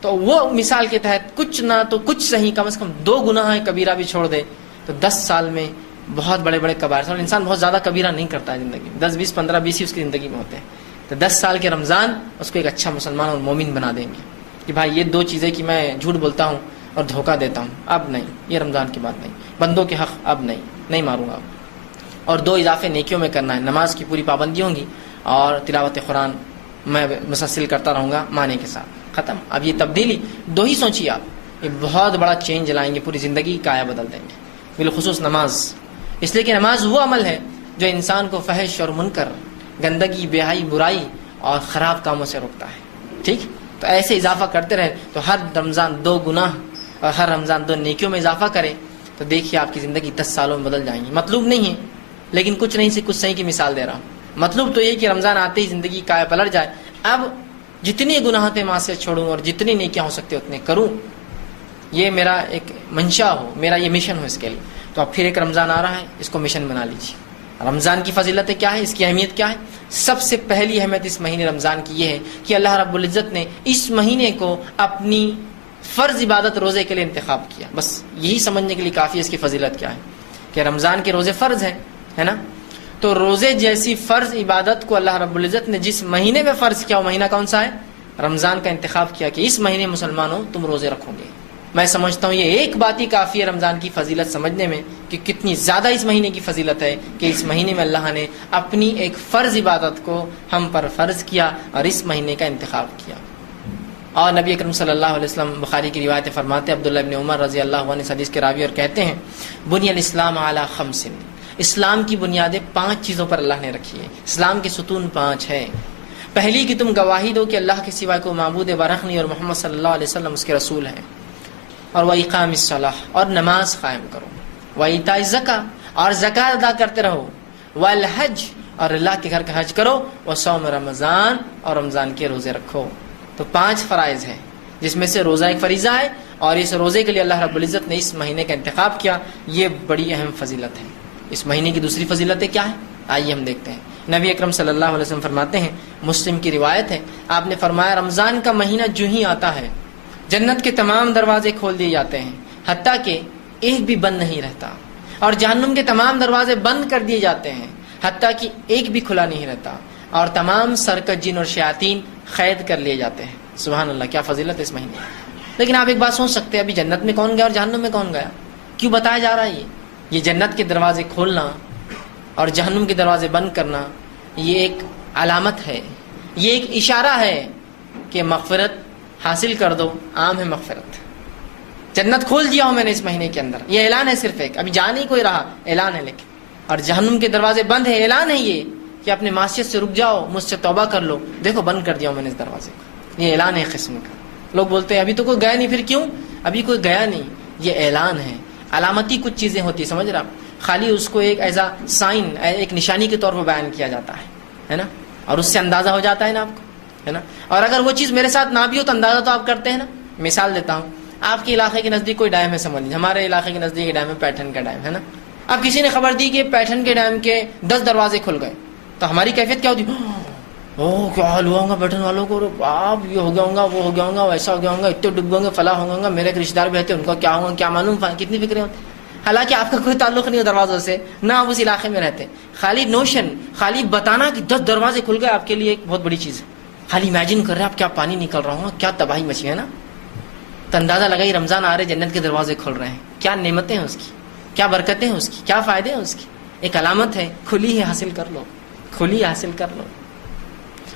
تو وہ مثال کے تحت کچھ نہ تو کچھ صحیح, کم از کم 2 گناہ کبیرہ بھی چھوڑ دے تو 10 سال میں بہت بڑے کبائر. اور انسان بہت زیادہ کبیرہ نہیں کرتا ہے زندگی میں, 10 20 15 20 ہی اس کی زندگی میں ہوتے ہیں. تو 10 سال کے رمضان اس کو ایک اچھا مسلمان اور مومن بنا دیں گے کہ بھائی یہ 2 چیزیں کہ میں جھوٹ بولتا ہوں اور دھوکہ دیتا ہوں, اب نہیں, یہ رمضان کی بات نہیں. بندوں کے حق اب نہیں ماروں گا. اور 2 اضافے نیکیوں میں کرنا ہے. نماز کی پوری پابندی ہوں گی اور تلاوت قرآن میں مسلسل کرتا رہوں گا معنی کے ساتھ. ختم. اب یہ تبدیلی 2 ہی سوچیے آپ, یہ بہت بڑا چینج لائیں گے, پوری زندگی کا آیا بدل دیں گے. بالخصوص نماز, اس لیے کہ نماز وہ عمل ہے جو انسان کو فحش اور منکر, گندگی, بے-حیائی, برائی اور خراب کاموں سے روکتا ہے. ٹھیک, تو ایسے اضافہ کرتے رہے تو ہر رمضان 2 گناہ اور ہر رمضان 2 نیکیوں میں اضافہ کرے تو دیکھیے آپ کی زندگی 10 سالوں میں بدل جائیں گی. مطلوب نہیں ہے, لیکن کچھ نہیں سے کچھ صحیح کی مثال دے رہا ہوں. مطلب تو یہ کہ رمضان آتے ہی زندگی کایا پلٹ جائے. اب جتنی گناہ تھے ماں سے چھوڑوں اور جتنی نیکیاں ہو سکتے اتنے کروں, یہ میرا ایک منشا ہو, میرا یہ مشن ہو اس کے لیے. تو اب پھر ایک رمضان آ رہا ہے, اس کو مشن بنا لیجیے. رمضان کی فضیلتیں کیا ہے, اس کی اہمیت کیا ہے؟ سب سے پہلی اہمیت اس مہینے رمضان کی یہ ہے کہ اللہ رب العزت نے اس مہینے کو اپنی فرض عبادت روزے کے لیے انتخاب کیا. بس یہی سمجھنے کے لیے کافی ہے اس کی فضیلت کیا ہے کہ رمضان کے روزے فرض ہیں, ہے نا. تو روزے جیسی فرض عبادت کو اللہ رب العزت نے جس مہینے میں فرض کیا, وہ مہینہ کون سا ہے؟ رمضان کا انتخاب کیا کہ اس مہینے مسلمانوں تم روزے رکھو گے. میں سمجھتا ہوں یہ ایک بات ہی کافی ہے رمضان کی فضیلت سمجھنے میں کہ کتنی زیادہ اس مہینے کی فضیلت ہے کہ اس مہینے میں اللہ نے اپنی ایک فرض عبادت کو ہم پر فرض کیا اور اس مہینے کا انتخاب کیا. اور نبی اکرم صلی اللہ علیہ وسلم بخاری کی روایت فرماتے ہیں, عبداللہ ابن عمر رضی اللہ عنہ حدیث کے راوی, اور کہتے ہیں بنی الاسلام علی 5, اسلام کی بنیادیں 5 چیزوں پر اللہ نے رکھی ہے. اسلام کے ستون 5 ہے. پہلی کہ تم گواہی دو کہ اللہ کے سوا کوئی معبود برحق نہیں اور محمد صلی اللہ علیہ وسلم اس کے رسول ہیں. اور وَإِقَامِ الصَّلَاةِ, اور نماز قائم کرو. وَإِيتَاءِ الزَّكَاةِ, اور زکات ادا کرتے رہو. وَالْحَجِّ, اور اللہ کے گھر کا حج کرو. وَصَوْمِ رمضان, اور رمضان کے روزے رکھو. تو 5 فرائض ہیں جس میں سے روزہ ایک فریضہ ہے, اور اس روزے کے لیے اللہ رب العزت نے اس مہینے کا انتخاب کیا. یہ بڑی اہم فضیلت ہے. اس مہینے کی دوسری فضیلتیں کیا ہیں, آئیے ہم دیکھتے ہیں. نبی اکرم صلی اللہ علیہ وسلم فرماتے ہیں, مسلم کی روایت ہے, آپ نے فرمایا رمضان کا مہینہ جو ہی آتا ہے جنت کے تمام دروازے کھول دیے جاتے ہیں حتیٰ کہ ایک بھی بند نہیں رہتا, اور جہنم کے تمام دروازے بند کر دیے جاتے ہیں حتیٰ کہ ایک بھی کھلا نہیں رہتا, اور تمام سرکش جن اور شیاطین قید کر لیے جاتے ہیں. سبحان اللہ, کیا فضیلت ہے اس مہینے. لیکن آپ ایک بات سوچ سکتے ہیں, ابھی جنت میں کون گیا اور جہنم میں کون گیا؟ کیوں بتایا جا رہا ہے یہ جنت کے دروازے کھولنا اور جہنم کے دروازے بند کرنا یہ ایک علامت ہے, یہ ایک اشارہ ہے کہ مغفرت حاصل کر دو. عام ہے مغفرت, جنت کھول دیا ہوں میں نے اس مہینے کے اندر, یہ اعلان ہے صرف ایک, ابھی جا نہیں کوئی رہا, اعلان ہے. لیکن اور جہنم کے دروازے بند ہے, اعلان ہے یہ کہ اپنے معصیت سے رک جاؤ, مجھ سے توبہ کر لو, دیکھو بند کر دیا ہوں میں نے اس دروازے کو. یہ اعلان ہے قسم کا. لوگ بولتے ہیں ابھی تو کوئی گیا نہیں, پھر کیوں؟ ابھی کوئی گیا نہیں, یہ اعلان ہے. علامتی کچھ چیزیں ہوتی ہیں, سمجھ رہے آپ, خالی اس کو ایک ایسا سائن, ایک نشانی کے طور پر بیان کیا جاتا ہے نا, اور اس سے اندازہ ہو جاتا ہے نا آپ کو, ہے نا. اور اگر وہ چیز میرے ساتھ نہ بھی ہو تو اندازہ تو آپ کرتے ہیں نا. مثال دیتا ہوں, آپ کے علاقے کے نزدیک کوئی ڈیم ہے, سمجھ لیجیے ہمارے علاقے کے نزدیک ڈیم ہے, پیٹھن کا ڈیم ہے نا. اب کسی نے خبر دی کہ پیٹھن کے ڈیم کے 10 دروازے کھل گئے, تو ہماری کیفیت کیا ہوتی؟ اوہ کیا حال ہوا ہوگا پیٹھن والوں کو, آپ یہ ہو گیا ہوگا, وہ ہو گیا ہوگا, ویسا ہو گیا ہوگا, اتنے ڈب گئے ہوں گے, فلاں ہوں گے, میرے ایک رشتے دار بھی رہتے ہیں, ان کا کیا ہوگا کیا معلوم, کتنی فکریں ہوتی. حالانکہ آپ کا کوئی تعلق نہیں ہو دروازوں سے, نہ آپ اس علاقے میں رہتے. خالی نوشن, خالی بتانا کہ 10 دروازے کھل گئے آپ کے لیے ایک بہت بڑی چیز ہے. خالی امیجن کر رہے ہیں آپ, کیا پانی نکل رہا ہوگا, کیا تباہی مچی ہے نا. تو اندازہ لگائی رمضان آ رہے جنت کے دروازے کھل رہے ہیں. کیا نعمتیں ہیں اس کی, کیا برکتیں ہیں اس کی, کیا فائدے ہیں اس کی. ایک علامت ہے, کھلی ہے حاصل کر لو, کھلی حاصل کر لو.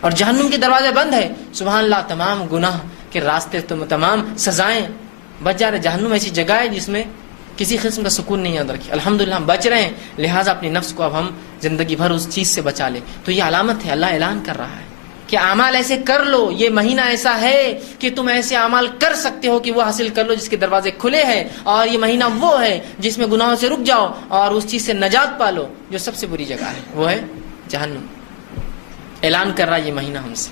اور جہنم کے دروازے بند ہے, سبحان اللہ, تمام گناہ کے راستے, تمام سزائیں بچ جا رہے. جہنم ایسی جگہ ہے جس میں کسی قسم کا سکون نہیں یاد رکھے. الحمدللہ ہم بچ رہے ہیں, لہٰذا اپنی نفس کو اب ہم زندگی بھر اس چیز سے بچا لیں. تو یہ علامت ہے, اللہ اعلان کر رہا ہے کہ اعمال ایسے کر لو, یہ مہینہ ایسا ہے کہ تم ایسے اعمال کر سکتے ہو کہ وہ حاصل کر لو جس کے دروازے کھلے ہیں. اور یہ مہینہ وہ ہے جس میں گناہوں سے رک جاؤ اور اس چیز سے نجات پالو جو سب سے بری جگہ ہے, وہ ہے جہنم. اعلان کر رہا ہے یہ مہینہ ہم سے.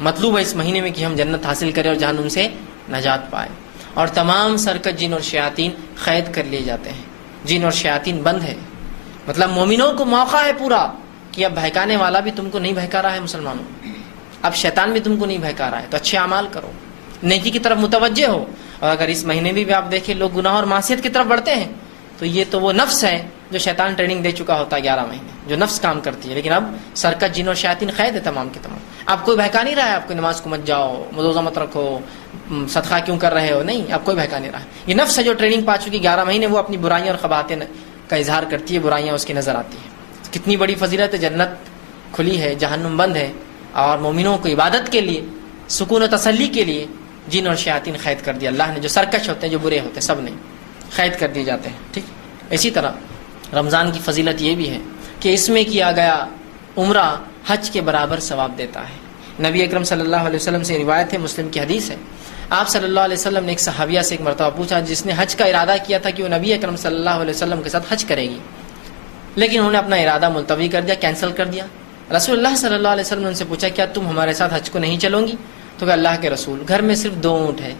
مطلوب ہے اس مہینے میں کہ ہم جنت حاصل کریں اور جہنم سے نجات پائیں. اور تمام سرکت جن اور شیاطین قید کر لیے جاتے ہیں. جن اور شیاطین بند ہے, مطلب مومنوں کو موقع ہے پورا کہ اب بہکانے والا بھی تم کو نہیں بہکا رہا ہے مسلمانوں, اب شیطان بھی تم کو نہیں بہکا رہا ہے, تو اچھے اعمال کرو, نیکی کی طرف متوجہ ہو. اور اگر اس مہینے بھی آپ دیکھیں لوگ گناہ اور معصیت کی طرف بڑھتے ہیں تو یہ تو وہ نفس ہے جو شیطان ٹریننگ دے چکا ہوتا ہے 11 مہینے, جو نفس کام کرتی ہے. لیکن اب سرکت جن اور شیاطین قید ہے تمام کے تمام. آپ کوئی بہکا نہیں رہا ہے آپ کو نماز کو مت جاؤ, روزہ مت رکھو, صدقہ کیوں کر رہے ہو, نہیں, آپ کوئی بہکا نہیں رہا ہے. یہ نفس ہے جو ٹریننگ پا چکی 11 مہینے, وہ اپنی برائیاں اور خباثیں کا اظہار کرتی ہے, برائیاں اس کی نظر آتی ہیں. کتنی بڑی فضیلت ہے, جنت کھلی ہے, جہنم بند ہے, اور مومنوں کو عبادت کے لیے, سکون و تسلی کے لیے جن اور شیاطین قید کر دیا اللہ نے. جو سرکش ہوتے ہیں, جو برے ہوتے ہیں, سب نے قید کر دیے جاتے ہیں. ٹھیک, اسی طرح رمضان کی فضیلت یہ بھی ہے کہ اس میں کیا گیا عمرہ حج کے برابر ثواب دیتا ہے. نبی اکرم صلی اللہ علیہ وسلم سے روایت ہے, مسلم کی حدیث ہے. آپ صلی اللہ علیہ وسلم نے ایک صحابیہ سے ایک مرتبہ پوچھا جس نے حج کا ارادہ کیا تھا کہ وہ نبی اکرم صلی اللہ علیہ وسلم کے ساتھ حج کرے گی, لیکن انہوں نے اپنا ارادہ ملتوی کر دیا, کینسل کر دیا. رسول اللہ صلی اللہ علیہ وسلم نے ان سے پوچھا کیا تم ہمارے ساتھ حج کو نہیں چلوں گی؟ تو کہ اللہ کے رسول, گھر میں صرف 2 اونٹ ہے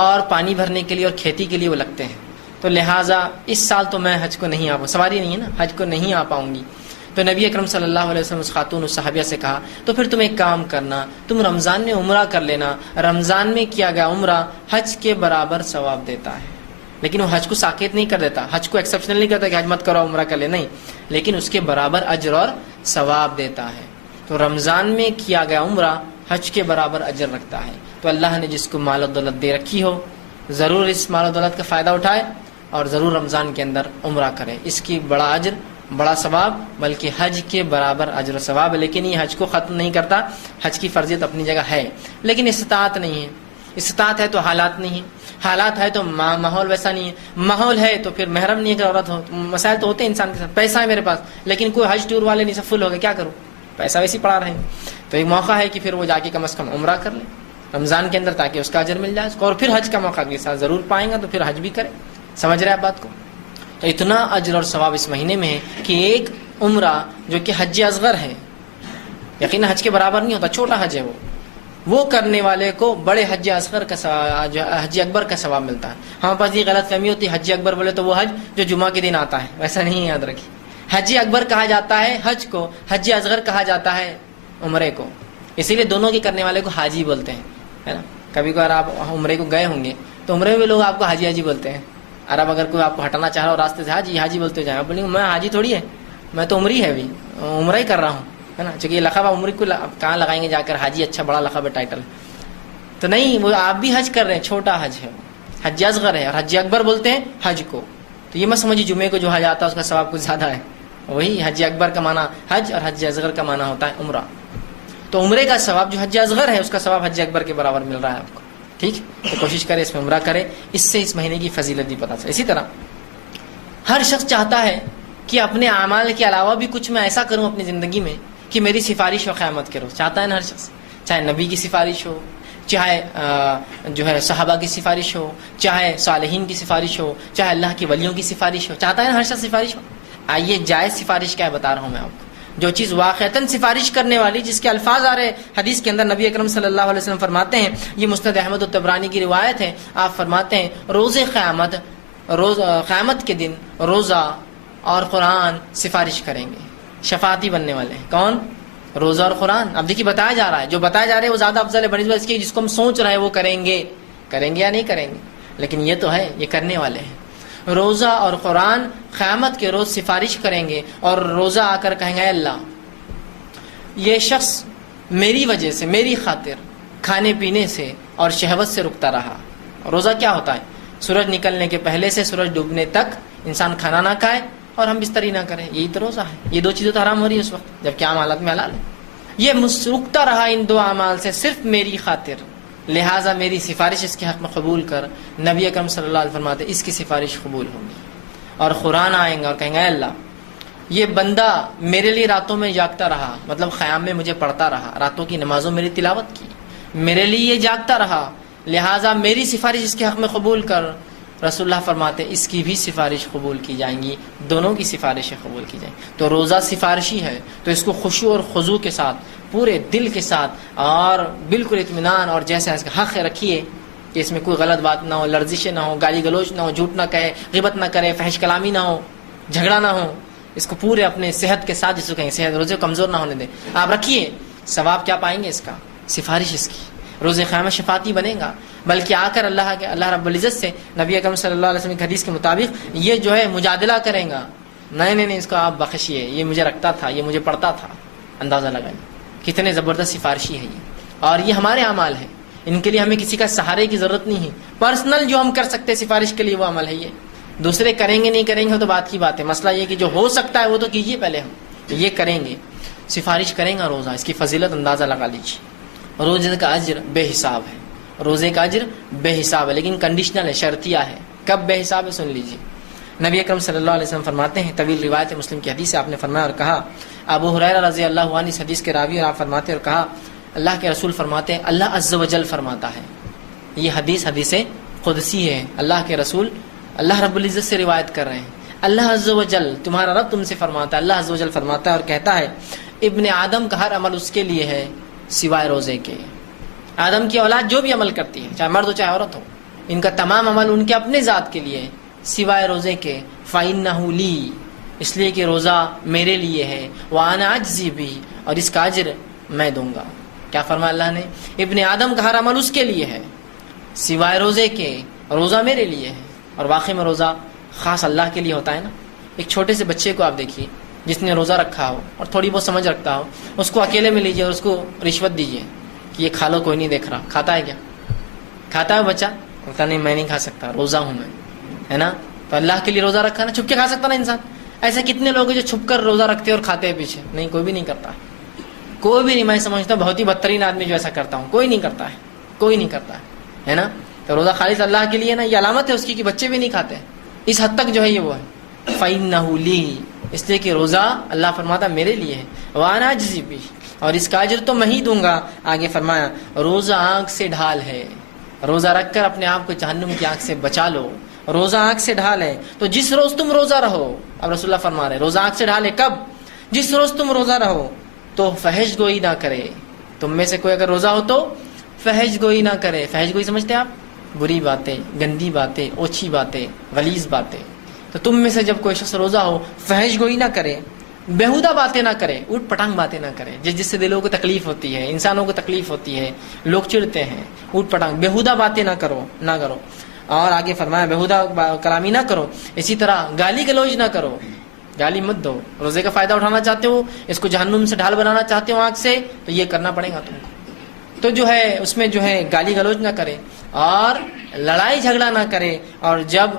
اور پانی بھرنے کے لیے اور کھیتی کے لیے وہ لگتے ہیں, تو لہٰذا اس سال تو میں حج کو نہیں آ پاؤں, سواری نہیں ہے نا, حج کو نہیں آ پاؤں گی. تو نبی اکرم صلی اللہ علیہ وسلم اس خاتون اس صحابیہ سے کہا تو پھر تم ایک کام کرنا, تم رمضان میں عمرہ کر لینا, رمضان میں کیا گیا عمرہ حج کے برابر ثواب دیتا ہے. لیکن وہ حج کو ساکت نہیں کر دیتا, حج کو ایکسیپشنل نہیں کرتا کہ حج مت کرو عمرہ کر لے, نہیں, لیکن اس کے برابر اجر اور ثواب دیتا ہے. تو رمضان میں کیا گیا عمرہ حج کے برابر اجر رکھتا ہے. تو اللہ نے جس کو مال و دولت دے رکھی ہو ضرور اس مال و دولت کا فائدہ اٹھائے اور ضرور رمضان کے اندر عمرہ کرے. اس کی بڑا اجر, بڑا ثواب, بلکہ حج کے برابر اجر و ثواب. لیکن یہ حج کو ختم نہیں کرتا, حج کی فرضیت اپنی جگہ ہے, لیکن استطاعت نہیں ہے. استطاعت ہے تو حالات نہیں ہے, حالات ہے تو ماحول ویسا نہیں ہے, ماحول ہے تو پھر محرم نہیں ہے کہ عورت ہو, مسائل تو ہوتے ہیں انسان کے ساتھ. پیسہ ہے میرے پاس لیکن کوئی حج ٹور والے نہیں, سب فل ہو گئے, کیا کروں, پیسہ ویسے پڑا رہے ہیں. تو ایک موقع ہے کہ پھر وہ جا کے کم از کم عمرہ کر لے رمضان کے اندر تاکہ اس کا اجر مل جائے اس کو, اور پھر حج کا موقع اگلے سال ضرور پائیں گا تو پھر حج بھی کرے. سمجھ رہے آپ بات کو؟ تو اتنا اجر اور ثواب اس مہینے میں ہے کہ ایک عمرہ جو کہ حج اصغر ہے, یقیناً حج کے برابر نہیں ہوتا, چھوٹا حج ہے وہ کرنے والے کو بڑے حج اصغر کا حج اکبر کا ثواب ملتا ہے. ہمارے پاس یہ غلط فہمی ہوتی ہے, حج اکبر بولے تو وہ حج جو جمعہ کے دن آتا ہے, ویسا نہیں, یاد رکھیے. حج اکبر کہا جاتا ہے حج کو, حج اصغر کہا جاتا ہے عمرے کو. اسی لیے دونوں کے کرنے والے کو حاجی بولتے ہیں, ہے نا. کبھی کبھار آپ عمرے کو گئے ہوں گے تو عمرے میں لوگ آپ کو حاجی حاجی بولتے ہیں. اور اب اگر کوئی آپ کو ہٹانا چاہ رہا ہو راستے سے, حاجی حاجی بولتے جائیں, آپ بولیں گے میں حاجی تھوڑی ہے, میں تو عمری ہے, ابھی عمرہ ہی کر رہا ہوں, ہے نا. چونکہ یہ لقب عمری کو کہاں لگائیں گے جا کر, حاجی اچھا بڑا لقب ہے, ٹائٹل تو نہیں. وہ آپ بھی حج کر رہے ہیں, چھوٹا حج ہے, حج اصغر ہے, اور حج اکبر بولتے ہیں حج کو. تو یہ مت سمجھیے جمعے کو جو حج آتا ہے اس کا ثواب کچھ زیادہ ہے, وہی حج اکبر کا معنی حج اور حج اصغر کا معنی ہوتا ہے عمرہ. تو عمرے کا ثواب جو حج اصغر ہے اس کا ثواب حج اکبر کے برابر مل رہا ہے آپ کو. ٹھیک, تو کوشش کرے اس میں عمرہ کرے, اس سے اس مہینے کی فضیلت بھی پتہ چلے. اسی طرح ہر شخص چاہتا ہے کہ اپنے اعمال کے علاوہ بھی کچھ میں ایسا کروں اپنی زندگی میں کہ میری سفارش ہو قیامت کے روز. چاہتا ہے نا ہر شخص, چاہے نبی کی سفارش ہو, چاہے جو ہے صحابہ کی سفارش ہو, چاہے صالحین کی سفارش ہو, چاہے اللہ کے ولیوں کی سفارش ہو. چاہتا ہے نا ہر شخص سفارش ہو. آئیے جائز سفارش کیا ہے بتا رہا ہوں میں آپ کو. جو چیز واقعتاً سفارش کرنے والی, جس کے الفاظ آ رہے حدیث کے اندر, نبی اکرم صلی اللہ علیہ وسلم فرماتے ہیں, یہ مسند احمد الطبرانی کی روایت ہے, آپ فرماتے ہیں روز قیامت کے دن روزہ اور قرآن سفارش کریں گے, شفاعتی بننے والے ہیں. کون؟ روزہ اور قرآن. اب دیکھیے بتایا جا رہا ہے, جو بتایا جا رہا ہے وہ زیادہ افضل ہے بنسبت اس کی جس کو ہم سوچ رہے ہیں وہ کریں گے یا نہیں کریں گے, لیکن یہ تو ہے یہ کرنے والے ہیں. روزہ اور قرآن قیامت کے روز سفارش کریں گے, اور روزہ آ کر کہیں گے اللہ یہ شخص میری وجہ سے, میری خاطر کھانے پینے سے اور شہوت سے رکتا رہا, روزہ کیا ہوتا ہے؟ سورج نکلنے کے پہلے سے سورج ڈوبنے تک انسان کھانا نہ کھائے اور ہم بستری نہ کریں، یہی تو روزہ ہے۔ یہ دو چیزیں تو حرام ہو رہی ہے اس وقت، جبکہ عام حالات میں حلال ہے۔ یہ رکتا رہا ان دو اعمال سے صرف میری خاطر، لہٰذا میری سفارش اس کے حق میں قبول کر۔ نبی اکرم صلی اللہ علیہ وسلم فرماتے اس کی سفارش قبول ہوگی، اور قرآن آئیں گا اور کہیں گے اے اللہ یہ بندہ میرے لیے راتوں میں جاگتا رہا، مطلب خیام میں مجھے پڑھتا رہا، راتوں کی نمازوں میری تلاوت کی، میرے لیے یہ جاگتا رہا، لہٰذا میری سفارش اس کے حق میں قبول کر۔ رسول اللہ فرماتے اس کی بھی سفارش قبول کی جائیں گی، دونوں کی سفارشیں قبول کی جائیں گی۔ تو روزہ سفارشی ہے، تو اس کو خشوع اور خضوع کے ساتھ، پورے دل کے ساتھ اور بالکل اطمینان اور جیسا اس کا حق رکھیے کہ اس میں کوئی غلط بات نہ ہو، لرزشیں نہ ہو، گالی گلوچ نہ ہو، جھوٹ نہ کہے، غیبت نہ کرے، فحش کلامی نہ ہو، جھگڑا نہ ہو۔ اس کو پورے اپنے صحت کے ساتھ، جس کو کہیں صحت روزے کو کمزور نہ ہونے دیں، آپ رکھیے۔ ثواب کیا پائیں گے اس کا؟ سفارش اس کی روز قیامت شفاعتی بنے گا، بلکہ آ کر اللہ رب العزت سے نبی اکرم صلی اللہ علیہ وسلم کی حدیث کے مطابق یہ جو ہے مجادلہ کریں گا، نہیں اس کو آپ بخشیے، یہ مجھے رکھتا تھا، یہ مجھے پڑھتا تھا۔ اندازہ لگائیے کتنے زبردست سفارشی ہے یہ، اور یہ ہمارے اعمال ہیں، ان کے لیے ہمیں کسی کا سہارے کی ضرورت نہیں ہے۔ پرسنل جو ہم کر سکتے سفارش کے لیے وہ عمل ہے یہ، دوسرے کریں گے نہیں کریں گے تو بات کی بات ہے، مسئلہ یہ کہ جو ہو سکتا ہے وہ تو کیجیے پہلے، ہم یہ کریں گے، سفارش کریں گا روزہ، اس کی فضیلت اندازہ لگا لیجیے۔ روزے کا اجر بے حساب ہے، روزے کا اجر بے حساب ہے، لیکن کنڈیشنل ہے، شرطیہ ہے۔ کب بے حساب ہے؟ سن لیجیے۔ نبی اکرم صلی اللہ علیہ وسلم فرماتے ہیں، طویل روایت مسلم کی حدیث سے آپ نے فرمایا اور کہا، ابو ہریرہ رضی اللہ عنہ اس حدیث کے راوی، اور آپ فرماتے اور کہا اللہ کے رسول فرماتے ہیں، اللہ عز و جل فرماتا ہے، یہ حدیث قدسی ہے، اللہ کے رسول اللہ رب العزت سے روایت کر رہے ہیں، اللہ عز و جل تمہارا رب تم سے فرماتا ہے، اللہ عز و جل فرماتا ہے اور کہتا ہے ابن آدم کا ہر عمل اس کے لیے ہے سوائے روزے کے۔ آدم کی اولاد جو بھی عمل کرتی ہے، چاہے مرد ہو چاہے عورت ہو، ان کا تمام عمل ان کے اپنے ذات کے لیے سوائے روزے کے۔ فَإِنَّهُ لِي، اس لیے کہ روزہ میرے لیے ہے، وَأَنَا أَجْزِي بِهِ، اور اس کا اجر میں دوں گا۔ کیا فرمایا اللہ نے؟ ابن آدم کا ہر عمل اس کے لیے ہے سوائے روزے کے، روزہ میرے لیے ہے۔ اور واقعی میں روزہ خاص اللہ کے لیے ہوتا ہے نا۔ ایک چھوٹے سے بچے کو آپ دیکھیے جس نے روزہ رکھا ہو اور تھوڑی بہت سمجھ رکھتا ہو، اس کو اکیلے میں لیجیے اور اس کو رشوت دیجیے کہ یہ کھا لو، کوئی نہیں دیکھ رہا، کھاتا ہے کیا؟ کھاتا ہے بچہ؟ کہتا نہیں میں نہیں کھا سکتا، روزہ ہوں میں، ہے نا۔ تو اللہ کے لیے روزہ رکھا نا، چھپ کے کھا سکتا نا انسان۔ ایسے کتنے لوگ ہیں جو چھپ کر روزہ رکھتے اور کھاتے ہیں پیچھے؟ نہیں، کوئی بھی نہیں کرتا، کوئی بھی نہیں۔ میں سمجھتا ہوں بہت ہی بدترین آدمی جو ایسا کرتا ہوں، کوئی نہیں کرتا ہے، کوئی نہیں کرتا ہے نا۔ تو روزہ خالص اللہ کے لیے نا، یہ علامت ہے اس کی کہ بچے بھی نہیں کھاتے، اس حد تک جو ہے یہ وہ ہے۔ فَإِنَّهُ لِي، اس لیے کہ روزہ اللہ فرماتا میرے لیے ہے، وَأَنَا أَجْزِي بِهِ، اور اس کا اجر تو میں ہی دوں گا۔ آگے فرمایا روزہ آنکھ سے ڈھال ہے، روزہ رکھ کر اپنے آپ کو جہنم کی آنکھ سے بچا لو۔ روزہ آنکھ سے ڈھال ہے، تو جس روز تم روزہ رہو، اب رسول اللہ فرما رہے روزہ آنکھ سے ڈھال ہے کب؟ جس روز تم روزہ رہو تو فحش گوئی نہ کرے۔ تم میں سے کوئی اگر روزہ ہو تو فحش گوئی نہ کرے۔ فحش گوئی سمجھتے ہیں آپ؟ بری باتیں، گندی باتیں، اوچھی باتیں، غلیظ باتیں۔ تو تم میں سے جب کوئی شخص روزہ ہو، فحش گوئی نہ کرے، بیہودہ باتیں نہ کرے، اوٹ پٹانگ باتیں نہ کرے، جس سے دلوں کو تکلیف ہوتی ہے، انسانوں کو تکلیف ہوتی ہے، لوگ چڑھتے ہیں، اوٹ پٹانگ بیہودہ باتیں نہ کرو۔ اور آگے فرمایا بیہودہ کلامی نہ کرو، اسی طرح گالی گلوچ نہ کرو، گالی مت دو۔ روزے کا فائدہ اٹھانا چاہتے ہو، اس کو جہنم سے ڈھال بنانا چاہتے ہو آنکھ سے، تو یہ کرنا پڑے گا تم کو۔ تو جو ہے اس میں جو ہے گالی گلوچ نہ کرے اور لڑائی جھگڑا نہ کرے، اور جب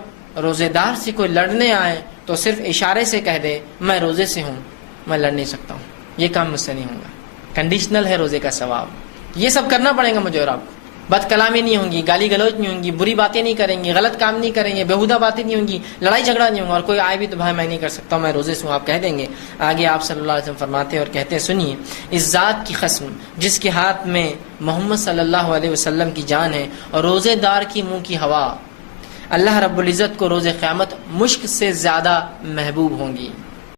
روزے دار سے کوئی لڑنے آئے تو صرف اشارے سے کہہ دے میں روزے سے ہوں، میں لڑ نہیں سکتا ہوں، یہ کام مجھ سے نہیں ہوگا۔ کنڈیشنل ہے روزے کا ثواب، یہ سب کرنا پڑے گا مجھے اور آپ کو۔ بد کلامی نہیں ہوں گی، گالی گلوچ نہیں ہوں گی، بری باتیں نہیں کریں گے، غلط کام نہیں کریں گے، بیہودہ باتیں نہیں ہوں گی، لڑائی جھگڑا نہیں ہوگا، اور کوئی آئے بھی تو بھائی میں نہیں کر سکتا ہوں، میں روزے سے ہوں، آپ کہہ دیں گے۔ آگے آپ صلی اللہ علیہ وسلم فرماتے اور کہتے ہیں، سنیے، اس ذات کی قسم جس کے ہاتھ میں محمد صلی اللہ علیہ وسلم کی جان ہے اور روزے دار کی منہ کی ہوا، اللہ رب العزت کو روز قیامت مشک سے زیادہ محبوب ہوں گی۔